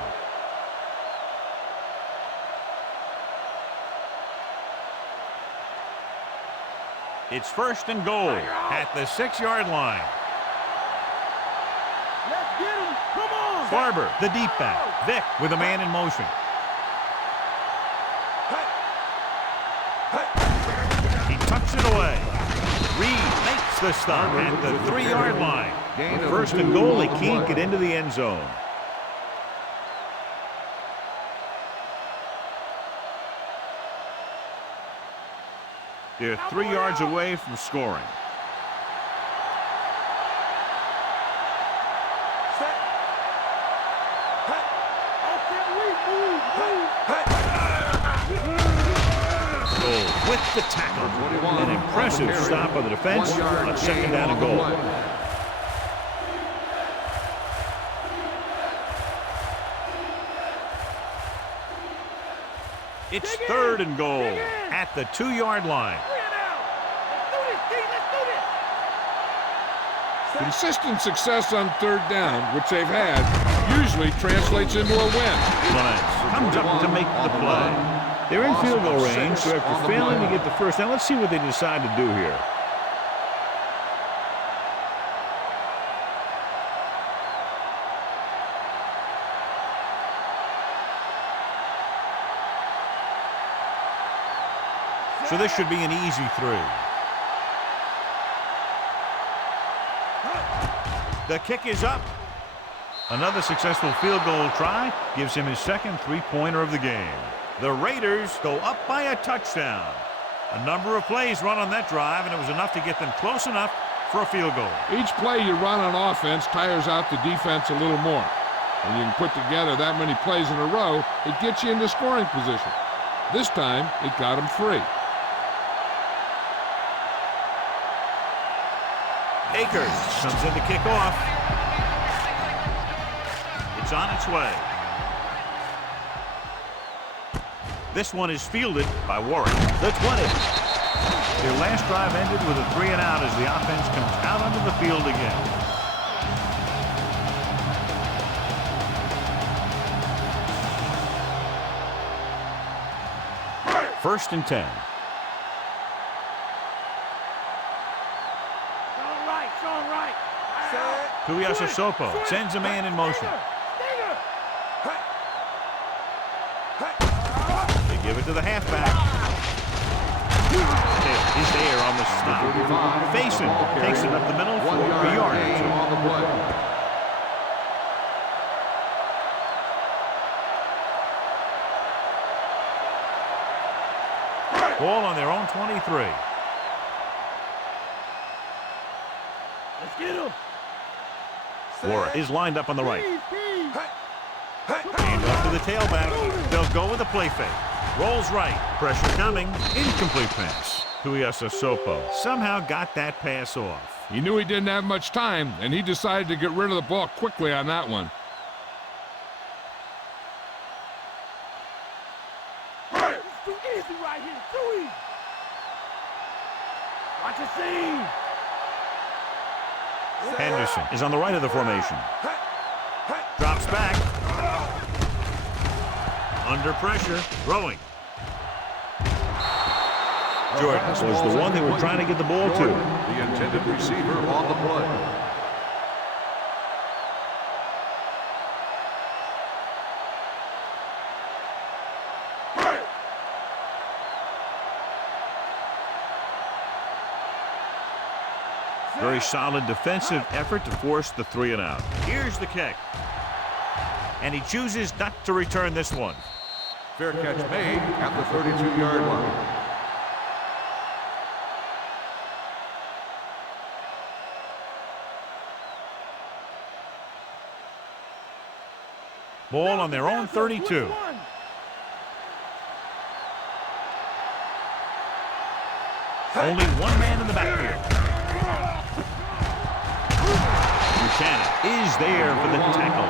It's 1st and goal at the 6-yard line. Let's get him. Come on. Barber, the deep back. Vick with a man in motion. He tucks it away. Reed makes the stop at the 3-yard line. For 1st and goal, they can't get into the end zone. They're 3 yards away from scoring. with the tackle. An impressive stop of the defense on second down and goal. It's third and goal at the 2-yard line. Consistent success on third down, which they've had, usually translates into a win. Clements comes up to make the play. They're in field goal range, so after failing to get the first down, let's see what they decide to do here. So this should be an easy 3. The kick is up. Another successful field goal try gives him his second 3-pointer of the game. The Raiders go up by a touchdown. A number of plays run on that drive, and it was enough to get them close enough for a field goal. Each play you run on offense tires out the defense a little more. When you can put together that many plays in a row, it gets you into scoring position. This time, it got them free. Akers comes in to kick off. It's on its way. This one is fielded by Warwick. The 20. Their last drive ended with a 3-and-out as the offense comes out onto the field again. First and 10. Tuiasa Sopo sends a man in motion. They give it to the halfback. He's there on the stop. Faison takes it up the middle for a yard or 2. On the play. Ball on their own 23. Let's get him. Warwick is lined up on the right. Hand off to the tailback. They'll go with a play fake. Rolls right. Pressure coming. Incomplete pass. Tuiasa Sopo somehow got that pass off. He knew he didn't have much time, and he decided to get rid of the ball quickly on that one. It's too easy right here. Too easy. Watch the scene. Henderson is on the right of the formation. Drops back. Under pressure. Throwing. Jordan was the one they were trying to get the ball to. The intended receiver on the play. Very solid defensive effort to force the 3-and-out. Here's the kick. And he chooses not to return this one. Fair catch made at the 32-yard line. Ball on their own 32. Only one man in the backfield. Buchanan is there for the tackle.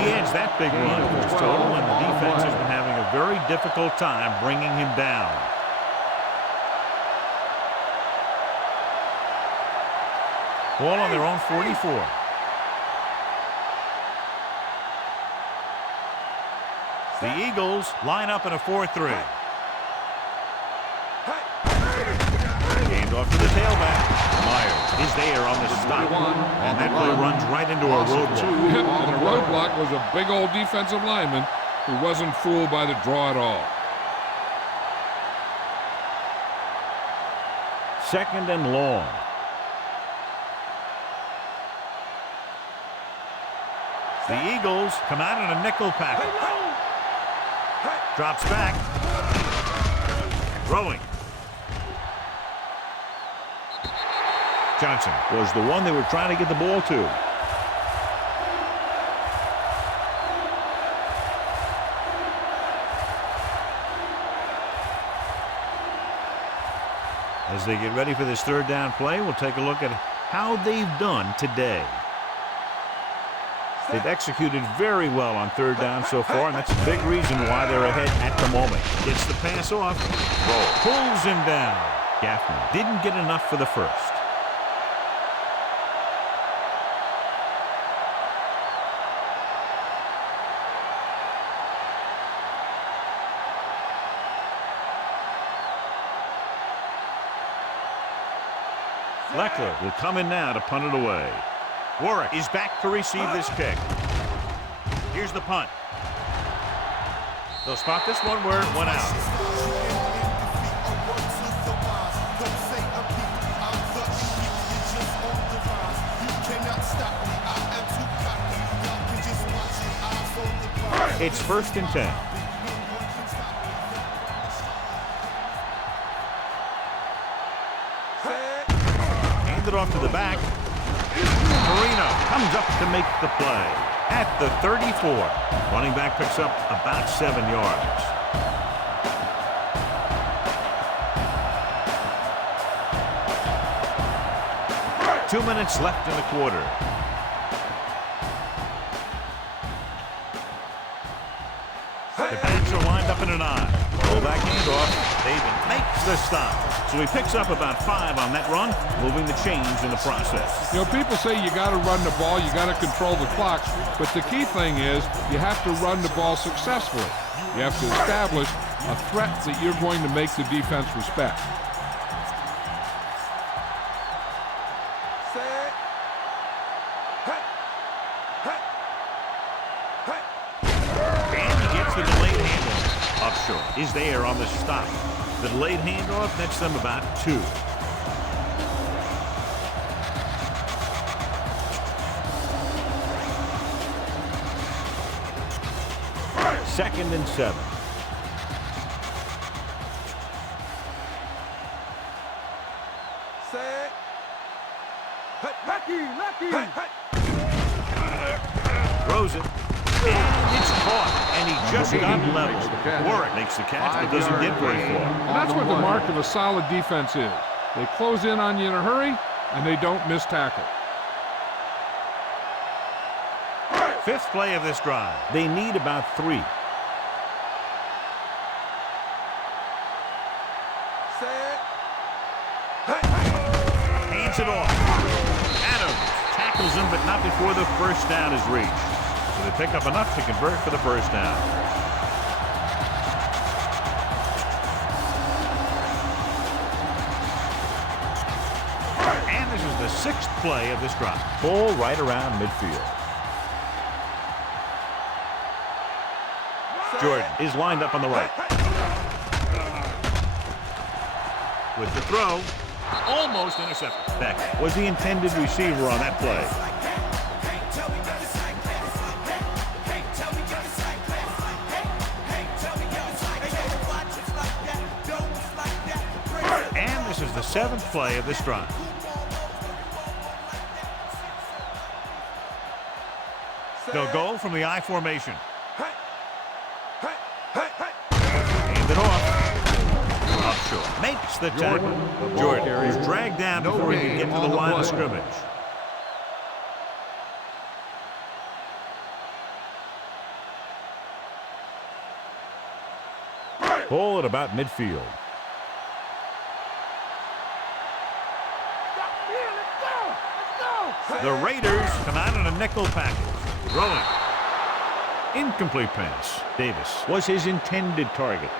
He adds that big run to his total, and the defense has been having a very difficult time bringing him down. Ball on their own 44. The Eagles line up in a 4-3. Hand off to the tailback. Myers is there on the stop. And that play runs right into a roadblock. And the roadblock was a big old defensive lineman who wasn't fooled by the draw at all. Second and long. The Eagles come out in a nickel package. Drops back. Throwing. Johnson was the one they were trying to get the ball to. As they get ready for this third down play, we'll take a look at how they've done today. They've executed very well on third down so far, and that's a big reason why they're ahead at the moment. Gets the pass off, pulls him down. Gaffney didn't get enough for the first. Leckler will come in now to punt it away. Warwick is back to receive this kick. Here's the punt. They'll spot this one where it went out. It's 1st and 10. Handed off to the back. Marino comes up to make the play at the 34. Running back picks up about 7 yards. Two minutes left in the quarter. The backs are lined up in an eye. Pull back handoff. David makes the stop. So he picks up about 5 on that run, moving the chains in the process. You know, people say you got to run the ball, you got to control the clock, but the key thing is you have to run the ball successfully. You have to establish a threat that you're going to make the defense respect. And he gets the delayed handoff. Up short is there on the stop. The delayed handoff nets them about 2. Second and 7. Throws it. And it's caught. And he just got level. Warwick makes the catch, but doesn't get very far. And that's what the mark of a solid defense is. They close in on you in a hurry, and they don't miss tackle. 5th play of this drive. They need about 3. Hands it off. Adams tackles him, but not before the first down is reached. So they pick up enough to convert for the first down. And this is the 6th play of this drive. Ball right around midfield. Jordan is lined up on the right. With the throw, almost intercepted. Beck was the intended receiver on that play. And this is the 7th play of this drive. They'll go from the I formation. Hand it off. Up short. Makes the tackle. Jordan is dragged down before he can get to the line of scrimmage. Ball at about midfield. The Raiders come out in a nickel package. Throwing. Incomplete pass. Davis was his intended target.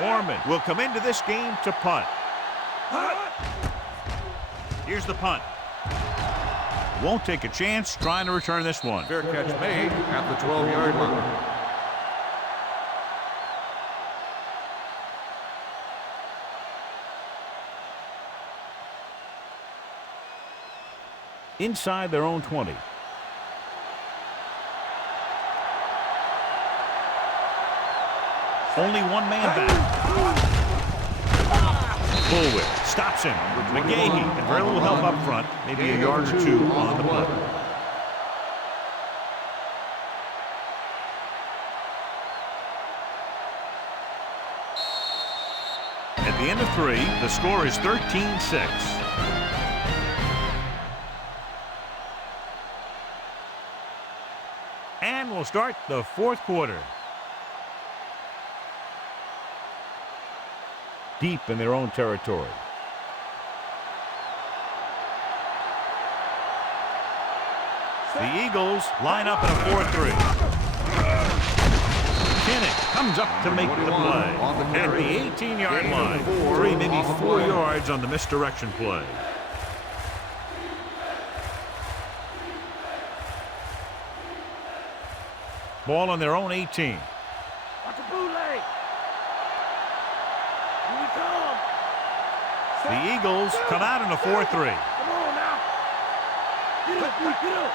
Mormon will come into this game to punt. Here's the punt. Won't take a chance trying to return this one. Fair catch made at the 12-yard line. Inside their own 20. Only one man back. Bullwick stops him. McGahee had very little help up front, maybe a yard or two on the play. At the end of 3, the score is 13-6. And we'll start the 4th quarter. Deep in their own territory. The Eagles line up in a 4-3. McKinnon comes up to make the play at the 18-yard line. 3, maybe 4 yards on the misdirection play. Ball on their own 18. The Eagles come out in a 4-3. Come on now. Get up, Vick, get up.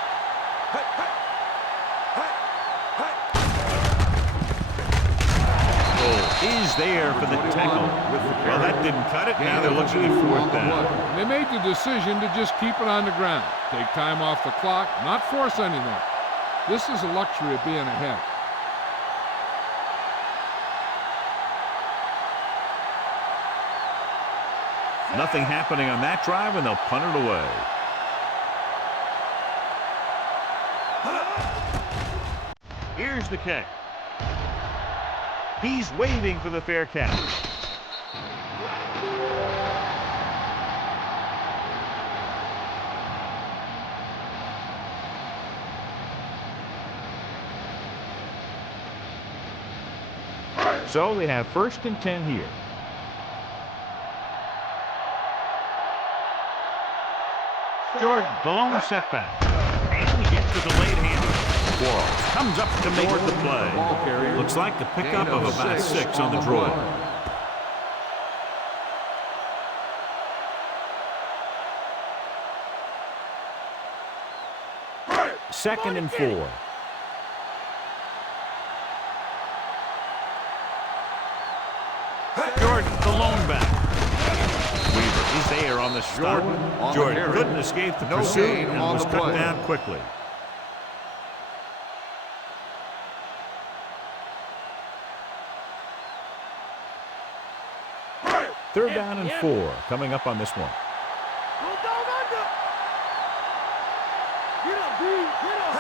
Is there for the tackle. Well, that didn't cut it. Now they're looking at 4th down. They made the decision to just keep it on the ground. Take time off the clock, not force anything. This is a luxury of being ahead. Nothing happening on that drive, and they'll punt it away. Here's the kick. He's waiting for the fair catch. So they have 1st and 10 here. Jordan, the lone setback. And he gets the delayed hand. Quarles comes up to make the play. Looks like a pickup of about 6 on the draw. 2nd and 4. Jordan, the lone back. Weaver is there on the stop. Jordan couldn't escape the pursuit and was cut down quickly. Third down and 4 coming up on this one.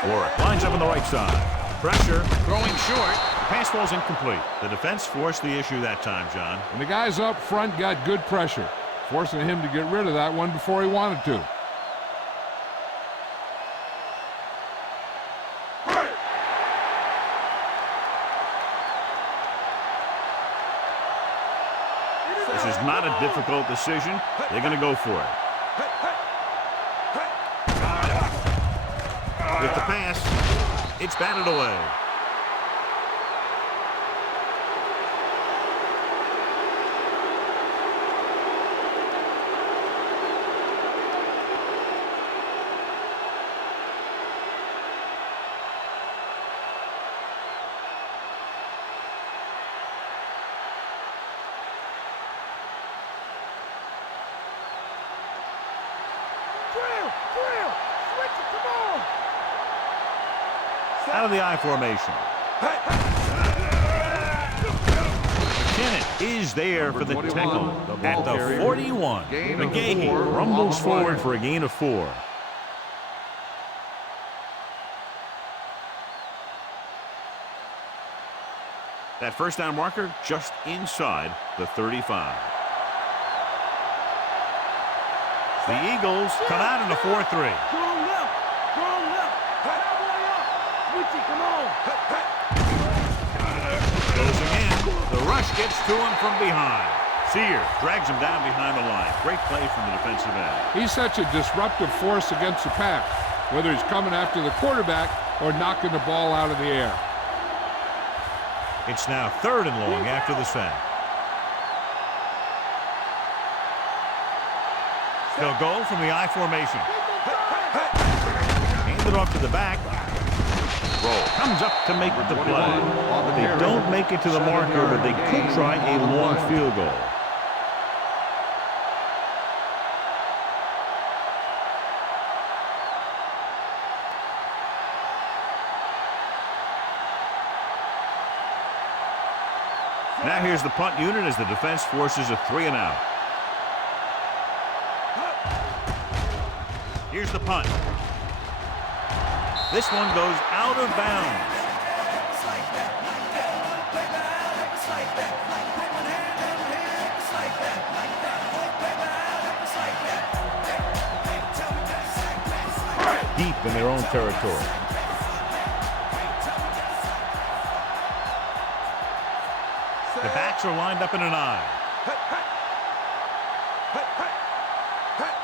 Warwick lines up on the right side. Pressure, throwing short. The pass ball's incomplete. The defense forced the issue that time, John. And the guys up front got good pressure, forcing him to get rid of that one before he wanted to. This is not a difficult decision. They're going to go for it. With the pass, it's batted away. Out of the I formation. McKinnon is there for the tackle at the 41. McGahee rumbles forward for a gain of 4. That first down marker just inside the 35. The Eagles come out in a 4-3. Closing in. The rush gets to him from behind. Sears drags him down behind the line. Great play from the defensive end. He's such a disruptive force against the pass, whether he's coming after the quarterback or knocking the ball out of the air. It's now 3rd and long after the sack. They'll go from the I formation. Handed off to the back. Roll comes up to make the play. They don't make it to the marker, but they could try a long field goal. Now here's the punt unit as the defense forces a 3-and-out. Here's the punt. This one goes out of bounds. Deep in their own territory. The backs are lined up in an eye.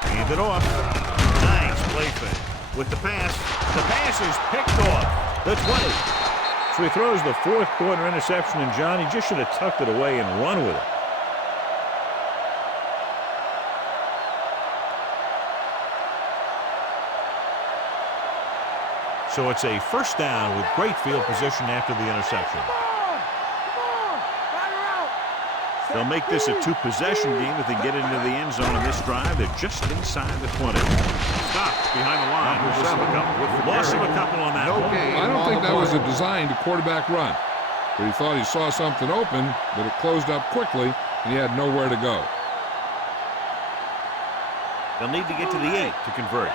Hand it off. Nice play fake. With the pass is picked off. The 20. So he throws the fourth quarter interception, and John, he just should have tucked it away and run with it. So it's a first down with great field position after the interception. They'll make this a two-possession game if they get into the end zone in this drive. They're just inside the 20. Stopped behind the line. Loss of a couple on that one. I don't think that was a designed quarterback run. But he thought he saw something open, but it closed up quickly, and he had nowhere to go. They'll need to get to the 8 to convert.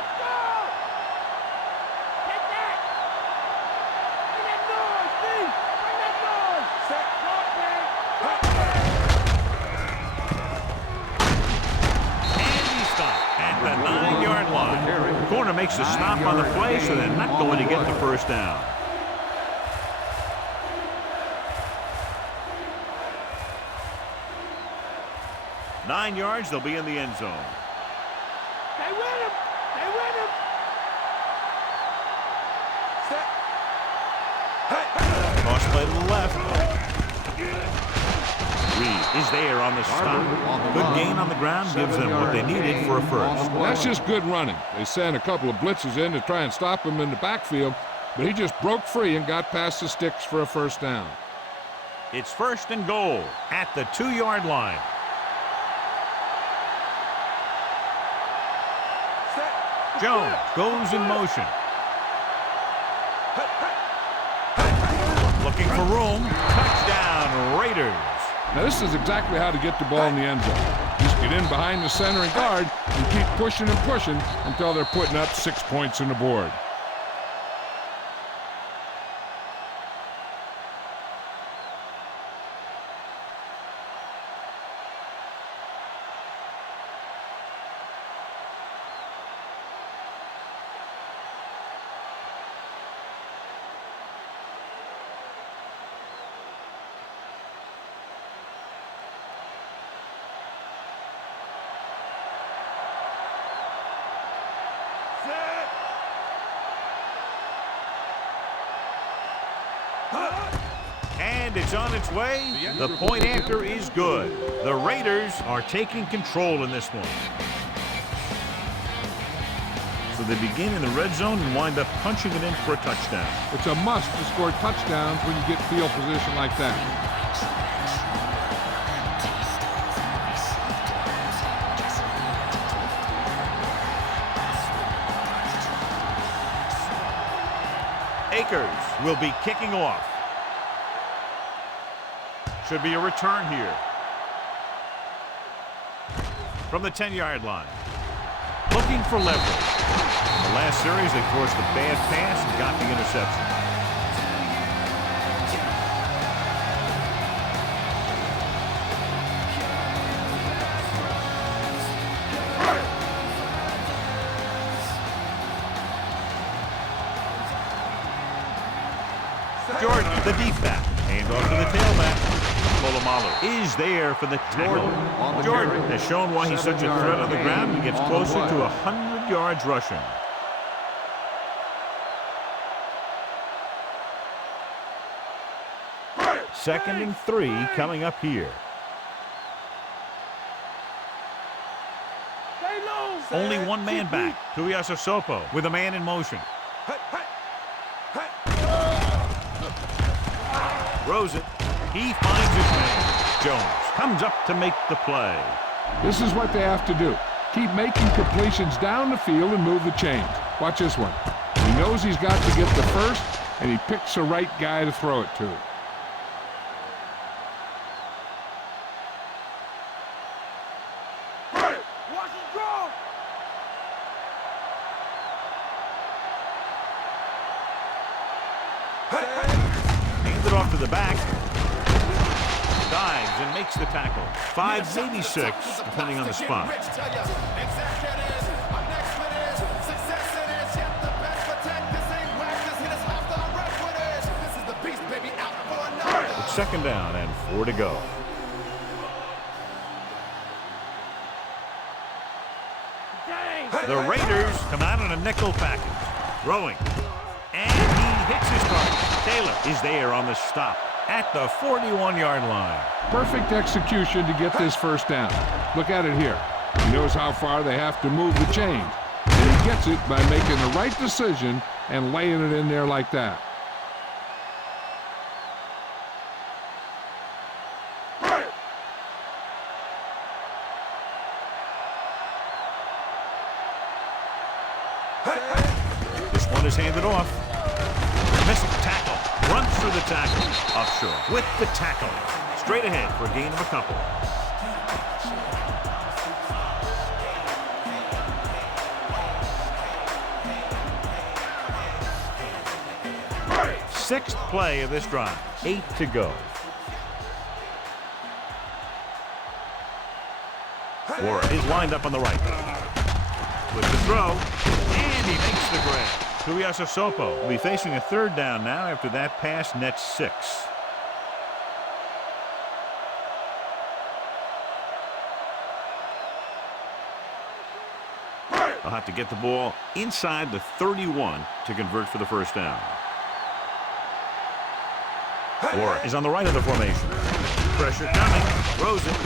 Corner makes a stop on the play, so they're not going to get the first down. Nine yards, they'll be in the end zone. They win him! They win him! Toss play to the left. Reed is there on the stop. Good gain on the ground gives them what they needed for a first. That's just good running. They sent a couple of blitzes in to try and stop him in the backfield, but he just broke free and got past the sticks for a first down. It's first and goal at the 2-yard line. Jones goes in motion. Looking for room. Touchdown, Raiders. Now, this is exactly how to get the ball in the end zone. Just get in behind the center and guard and keep pushing and pushing until they're putting up 6 points on the board. And it's on its way. The point after is good. The Raiders are taking control in this one. So they begin in the red zone and wind up punching it in for a touchdown. It's a must to score touchdowns when you get field position like that. Akers will be kicking off. Should be a return here. From the 10-yard line. Looking for leverage. In the last series, they forced a bad pass and got the interception. Jordan, the deep back. Hand off to the tailback. Polamalu is there for the tackle. Jordan has shown why he's such a threat on the ground and gets closer to 100 yards rushing. Second and 3 coming up here. Only one man back. Tuiasosopo with a man in motion. Throws it. He finds his man. Jones comes up to make the play. This is what they have to do. Keep making completions down the field and move the chains. Watch this one. He knows he's got to get the first, and he picks the right guy to throw it to. Hands it off to the back. Dives and makes the tackle. 5, maybe 6, depending on the spot. It's second down and 4 to go. The Raiders come out in a nickel package. Throwing. And he hits his target. Taylor is there on the stop at the 41-yard line. Perfect execution to get this first down. Look at it here. He knows how far they have to move the chains. And he gets it by making the right decision and laying it in there like that. This one is handed off. Missed the tackle. Runs through the tackle. Offshore with the tackle. Straight ahead for a gain of a couple. Sixth play of this drive. 8 to go. Warren is lined up on the right. With the throw, and he makes the grab. Tuiasosopo will be facing a third down now after that pass nets 6. They'll have to get the ball inside the 31 to convert for the first down. Warren is on the right of the formation. Pressure coming. Throws it.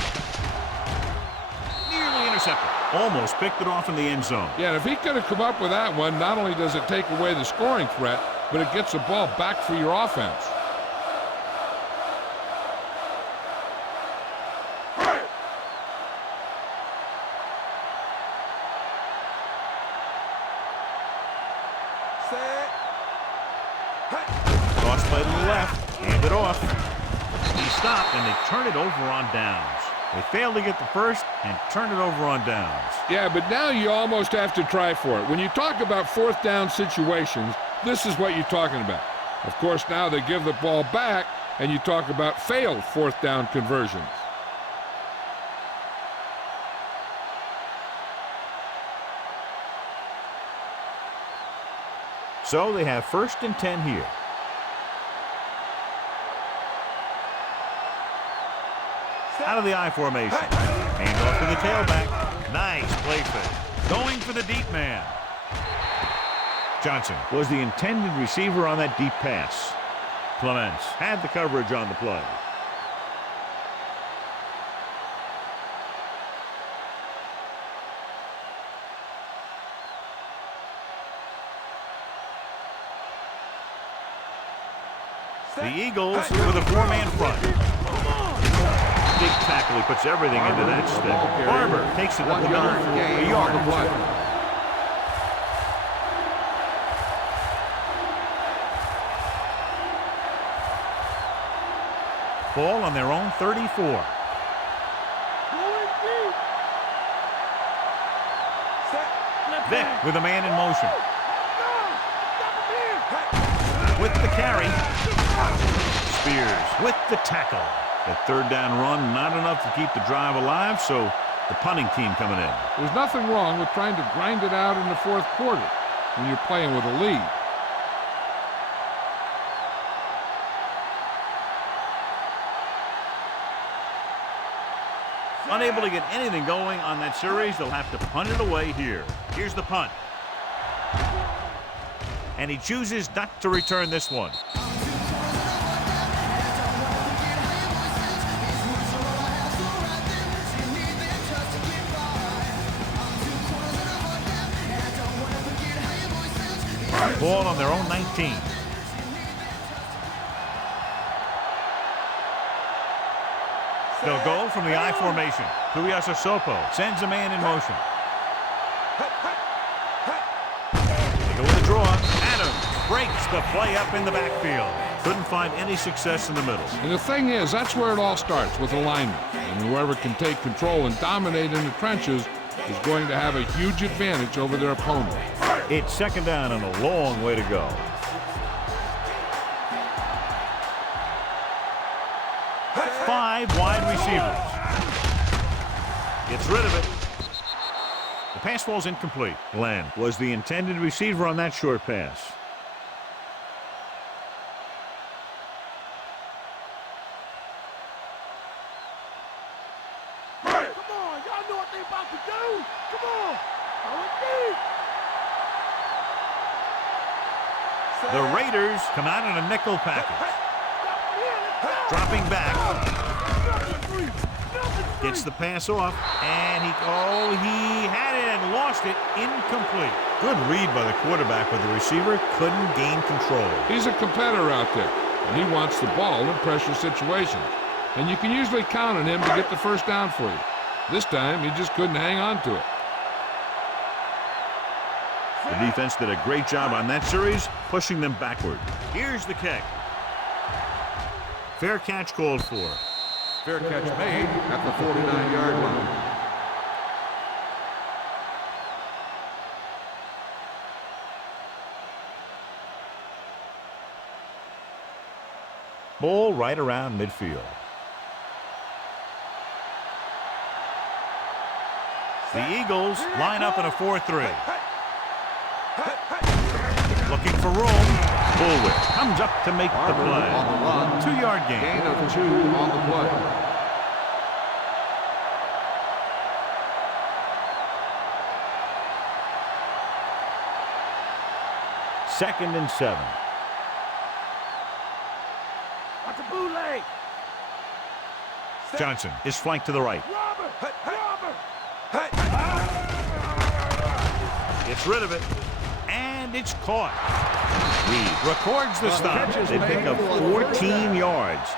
Nearly intercepted. Almost picked it off in the end zone. Yeah, and if he could have come up with that one, not only does it take away the scoring threat, but it gets the ball back for your offense. Cross play to the left. Hand it off. He stopped, and they turn it over on downs. They failed to get the first and turn it over on downs. Yeah, but now you almost have to try for it. When you talk about fourth down situations, this is what you're talking about. Of course, now they give the ball back, and you talk about failed fourth down conversions. So they have 1st and 10 here. Out of the I formation. Hand off to the tailback. Nice play fake. Going for the deep man. Johnson was the intended receiver on that deep pass. Clements had the coverage on the play. The Eagles with a 4-man front. Big tackle. He puts everything into that stick. Barber takes it up the middle for a yard. Ball on their own 34. Vick with a man in motion. With the carry. Spears with the tackle. That third down run, not enough to keep the drive alive, so the punting team coming in. There's nothing wrong with trying to grind it out in the fourth quarter when you're playing with a lead. Unable to get anything going on that series, they'll have to punt it away here. Here's the punt. And he chooses not to return this one. Ball on their own 19. They'll go from the I formation. Tuiasosopo sends a man in motion. They go with the draw. Adams breaks the play up in the backfield. Couldn't find any success in the middle. And the thing is, that's where it all starts, with alignment. And whoever can take control and dominate in the trenches is going to have a huge advantage over their opponent. It's second down and a long way to go. receivers. Gets rid of it. The pass falls incomplete. Glenn was the intended receiver on that short pass. Come on, y'all know what they about to do. Come on. Throw it deep. The Raiders come out in a nickel package. Dropping back. Gets the pass off, and he had it and lost it. Incomplete. Good read by the quarterback, but the receiver couldn't gain control. He's a competitor out there, and he wants the ball in pressure situations. And you can usually count on him to get the first down for you. This time, he just couldn't hang on to it. The defense did a great job on that series, pushing them backward. Here's the kick. Fair catch called for. Fair catch made at the 49-yard line. Ball right around midfield. The Eagles line up in a 4-3. Looking for room. Bullwick comes up to make the play. On the run. 2-yard gain. Gain of 2 on the play. Second and 7. Watch a bootleg. Johnson is flanked to the right. Robert. Gets rid of it. And it's caught. Reed records the stop. They pick up 14 yards.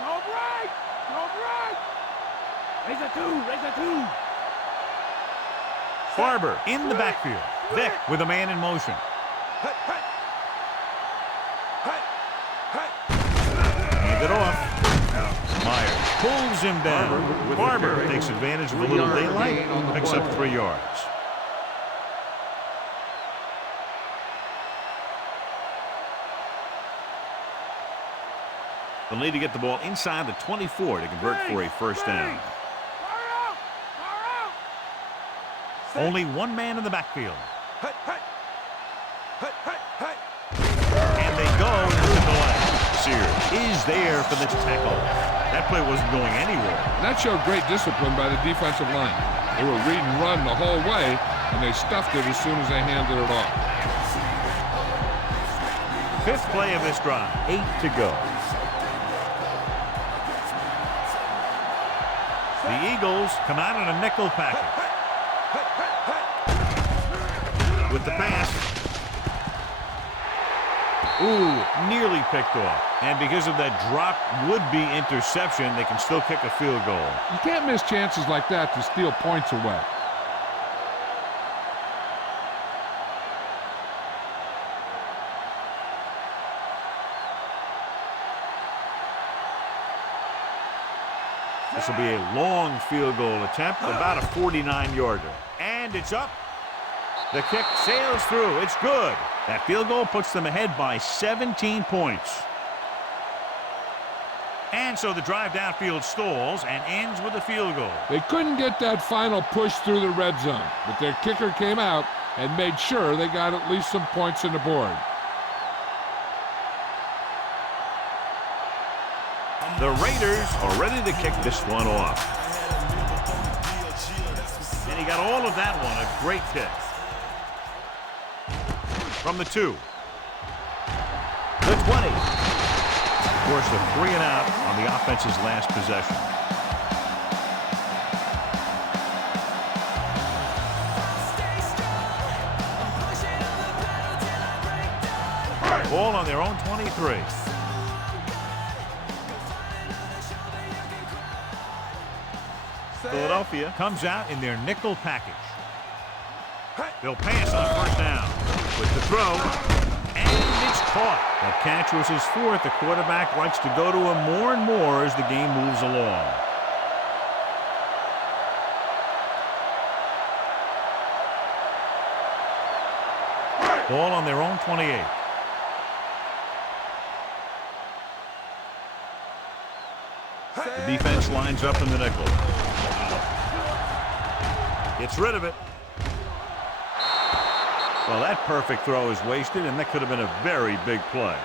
All right. Raise a 2. Barber in the backfield. Vick with a man in motion. Hand it off. Myers pulls him down. Barber takes advantage of a little daylight, picks up 3 yards. They'll need to get the ball inside the 24 to convert for a first down. Fire out. Only one man in the backfield. And they go into the delay. Sears is there for the tackle. That play wasn't going anywhere. That showed great discipline by the defensive line. They were read and run the whole way, and they stuffed it as soon as they handed it off. Fifth play of this drive. 8 to go. The Eagles come out in a nickel package. With the pass. Ooh, nearly picked off. And because of that drop would-be interception, they can still kick a field goal. You can't miss chances like that to steal points away. This will be a long field goal attempt, about a 49-yarder. And it's up. The kick sails through. It's good. That field goal puts them ahead by 17 points. And so the drive downfield stalls and ends with a field goal. They couldn't get that final push through the red zone, but their kicker came out and made sure they got at least some points on the board. The Raiders are ready to kick this one off. And he got all of that one. A great kick. From the 2. The 20. Of course, a 3 and out on the offense's last possession. Ball on their own 23. Philadelphia comes out in their nickel package. They'll pass on first down with the throw, and it's caught. That catch was his 4th. The quarterback likes to go to him more and more as the game moves along. Ball on their own 28. The defense lines up in the nickel. Gets rid of it. Well, that perfect throw is wasted, and that could have been a very big play.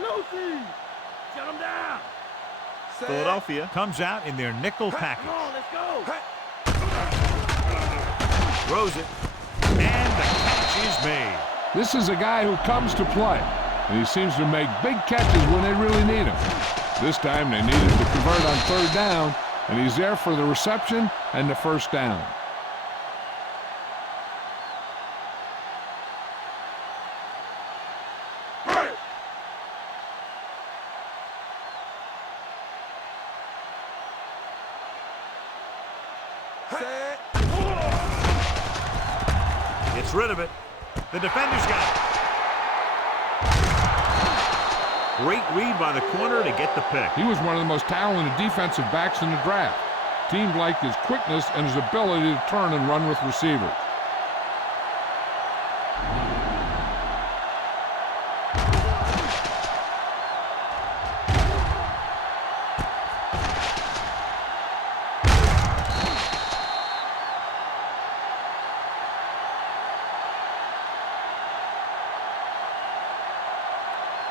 Lucy! Shut him down! Philadelphia comes out in their nickel package. Come on, let's go! Throws it, and the catch is made. This is a guy who comes to play, and he seems to make big catches when they really need him. This time they needed to convert on third down, and he's there for the reception and the first down. Gets rid of it. The defender's got it. Great read by the corner to get the pick. He was one of the most talented defensive backs in the draft. Teams liked his quickness and his ability to turn and run with receivers.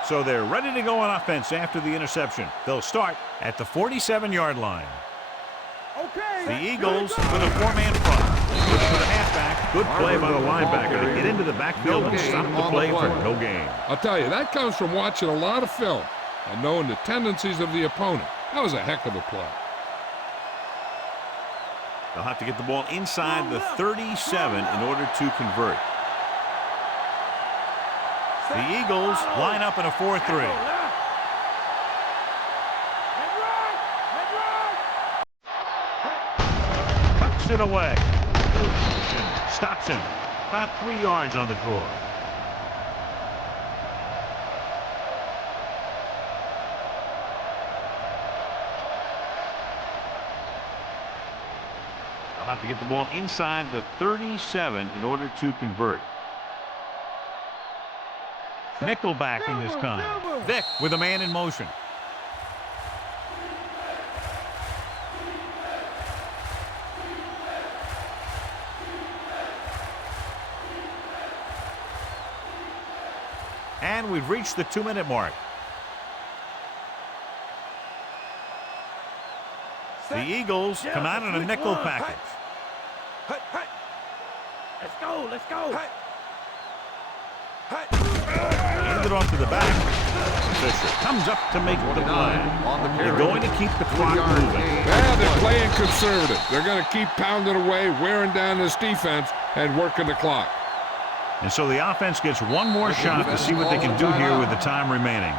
So they're ready to go on offense after the interception. They'll start at the 47-yard line. Okay. The Eagles with a four-man front. Good for the halfback. Good play by the linebacker to get into the backfield and stop the play for no gain. I'll tell you, that comes from watching a lot of film and knowing the tendencies of the opponent. That was a heck of a play. They'll have to get the ball inside the 37 in order to convert. The Eagles line up in a 4-3. Tucks it away. Stops him. About 3 yards on the draw. They'll have to get the ball inside the 37 in order to convert. Nickel backing this time. Vick with a man in motion. And we've reached the 2-minute mark. The Eagles come out in a nickel package. Let's go, let's go. Hand it off to the back. Fisher comes up to make the play. They're going to keep the clock moving. Yeah, they're playing conservative. They're going to keep pounding away, wearing down this defense, and working the clock. And so the offense gets one more shot to see what they can do here with the time remaining.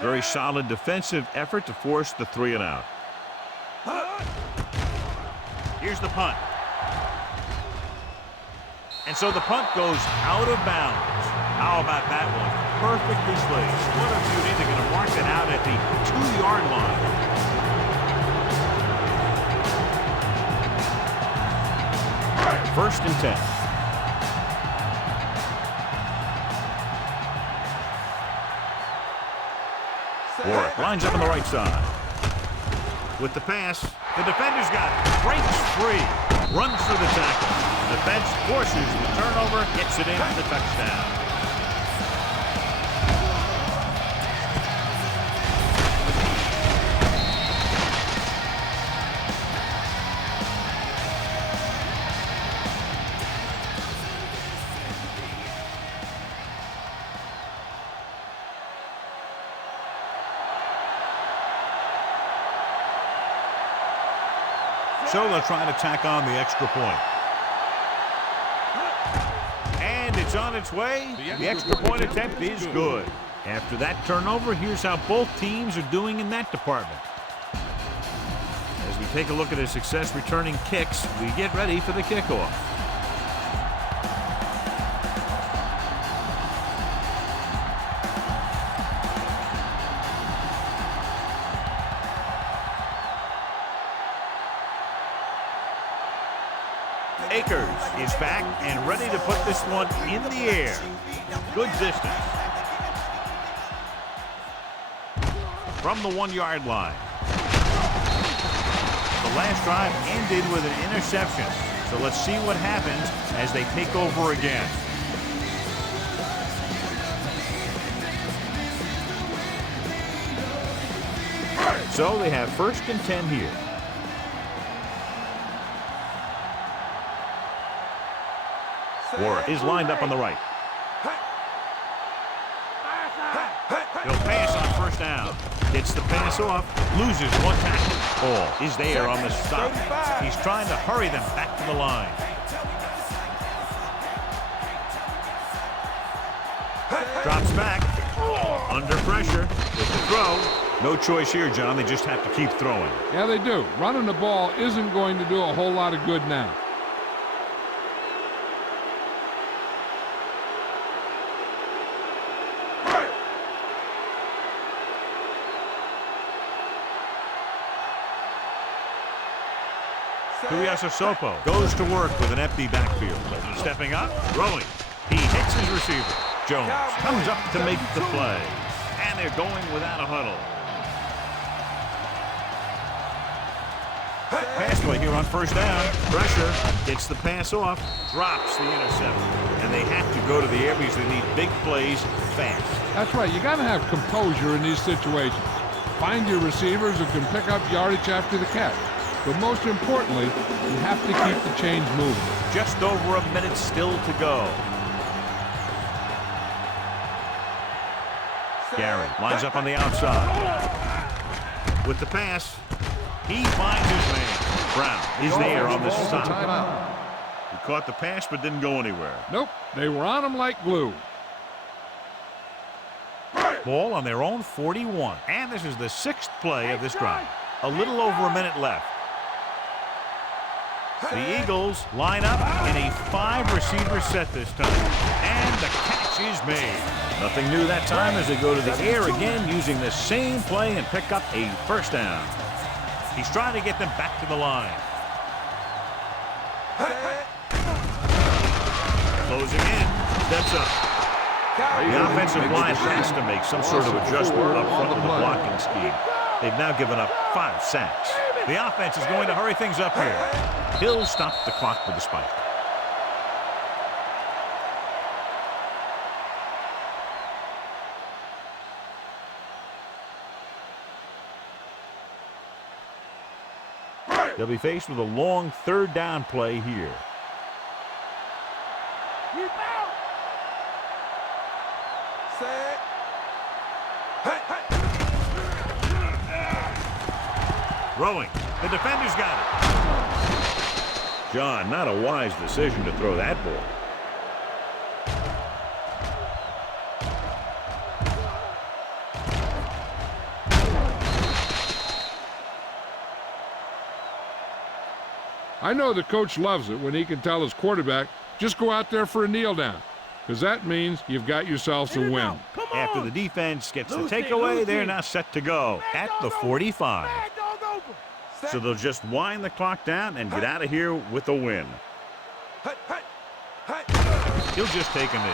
Very solid defensive effort to force the 3-and-out. Here's the punt. And so the punt goes out of bounds. How about that one? Perfectly placed. What a beauty. They're going to mark it out at the 2-yard line. First and 10. Warwick lines up on the right side. With the pass, the defender's got it. Breaks free. Runs through the tackle. The defense forces the turnover, gets it in for the touchdown. So they'll try to tack on the extra point. And it's It's on its way. The extra point attempt is good. After that turnover, here's how both teams are doing in that department. As we take a look at his success returning kicks, we get ready for the kickoff. Akers is back and ready to put this one in the air. Good distance. From the 1-yard line. The last drive ended with an interception. So let's see what happens as they take over again. So they have 1st and 10 here. Warren is lined up on the right. He'll pass on 1st down. Gets the pass off. Loses 1 tackle. Ball is there on the stop. He's trying to hurry them back to the line. Drops back. Under pressure with the throw. No choice here, John. They just have to keep throwing. Yeah, they do. Running the ball isn't going to do a whole lot of good now. Sopo goes to work with an empty backfield. Stepping up, throwing. He hits his receiver. Jones comes up to make the play. And they're going without a huddle. Pass play here on 1st down. Pressure. Gets the pass off. Drops the interception. And they have to go to the air because they need big plays fast. That's right. You got to have composure in these situations. Find your receivers who can pick up yardage after the catch. But most importantly, you have to keep the chains moving. Just over a minute still to go. Gary lines up on the outside. With the pass, he finds his man. Brown is there on the stop. He caught the pass but didn't go anywhere. Nope, they were on him like glue. Ball on their own 41. And this is the 6th play of this drive. A little over a minute left. The Eagles line up in a 5-receiver set this time. And the catch is made. Nothing new that time as they go to the air again using the same play and pick up a 1st down. He's trying to get them back to the line. Closing in. Steps up. The offensive line has to make some sort of adjustment up front of the blocking scheme. They've now given up 5 sacks. The offense is going to hurry things up here. He'll stop the clock with the spike. They'll be faced with a long 3rd down play here. Keep out. Set. Throwing. The defender's got it. John, not a wise decision to throw that ball. I know the coach loves it when he can tell his quarterback, just go out there for a kneel down, because that means you've got yourselves a win. After the defense gets the takeaway, they're now set to go at the 45. So they'll just wind the clock down and get out of here with a win. He'll just take a knee.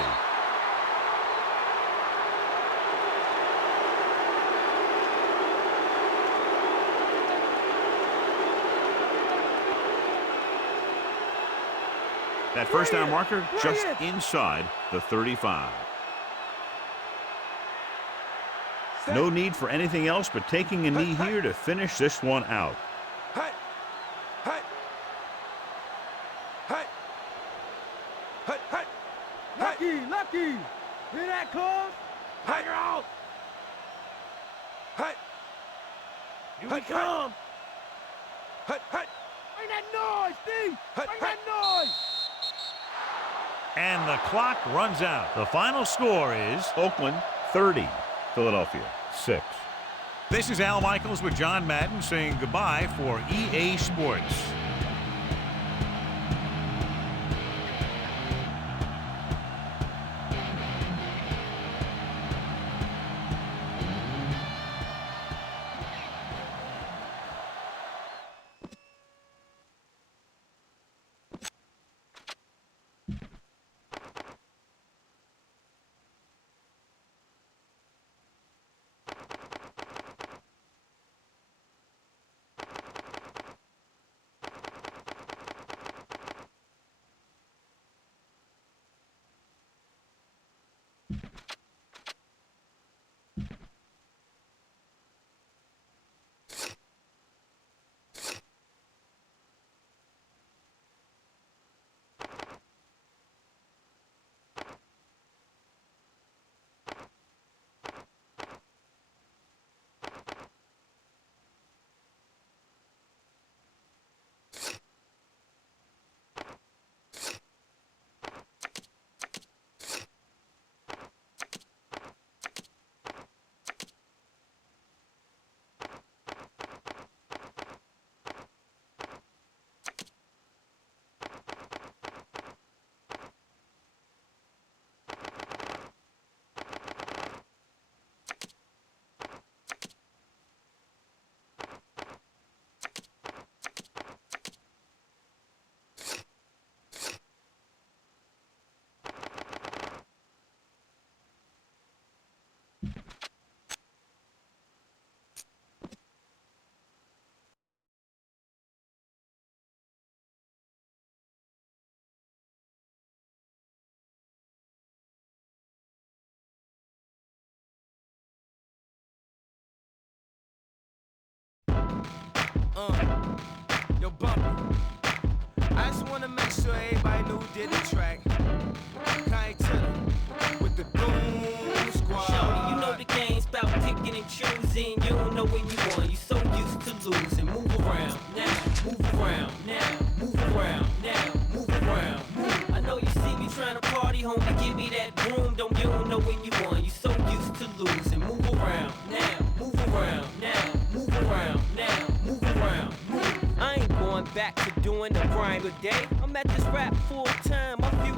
That 1st down marker just inside the 35. No need for anything else but taking a knee here to finish this one out. Lucky. Hear that, cuz? Tiger out. Here we come. Bring that noise, D. Bring that noise. And the clock runs out. The final score is Oakland 30, Philadelphia 6. This is Al Michaels with John Madden saying goodbye for EA Sports. Yo, Bumpy, I just wanna make sure everybody knew who did the track. Kai Tiller with the Boom Squad. Shorty, you know the game's about picking and choosing. You don't know where you want, you so used to losing. Move around, now, move around, now, move around, now, move around. I know you see me trying to party, homie, give me that broom. You don't know where you want, you so used to losing. Move around, now, move around, now, move around, now, move around. I ain't going back to doing the grind today. I'm at this rap full time, my future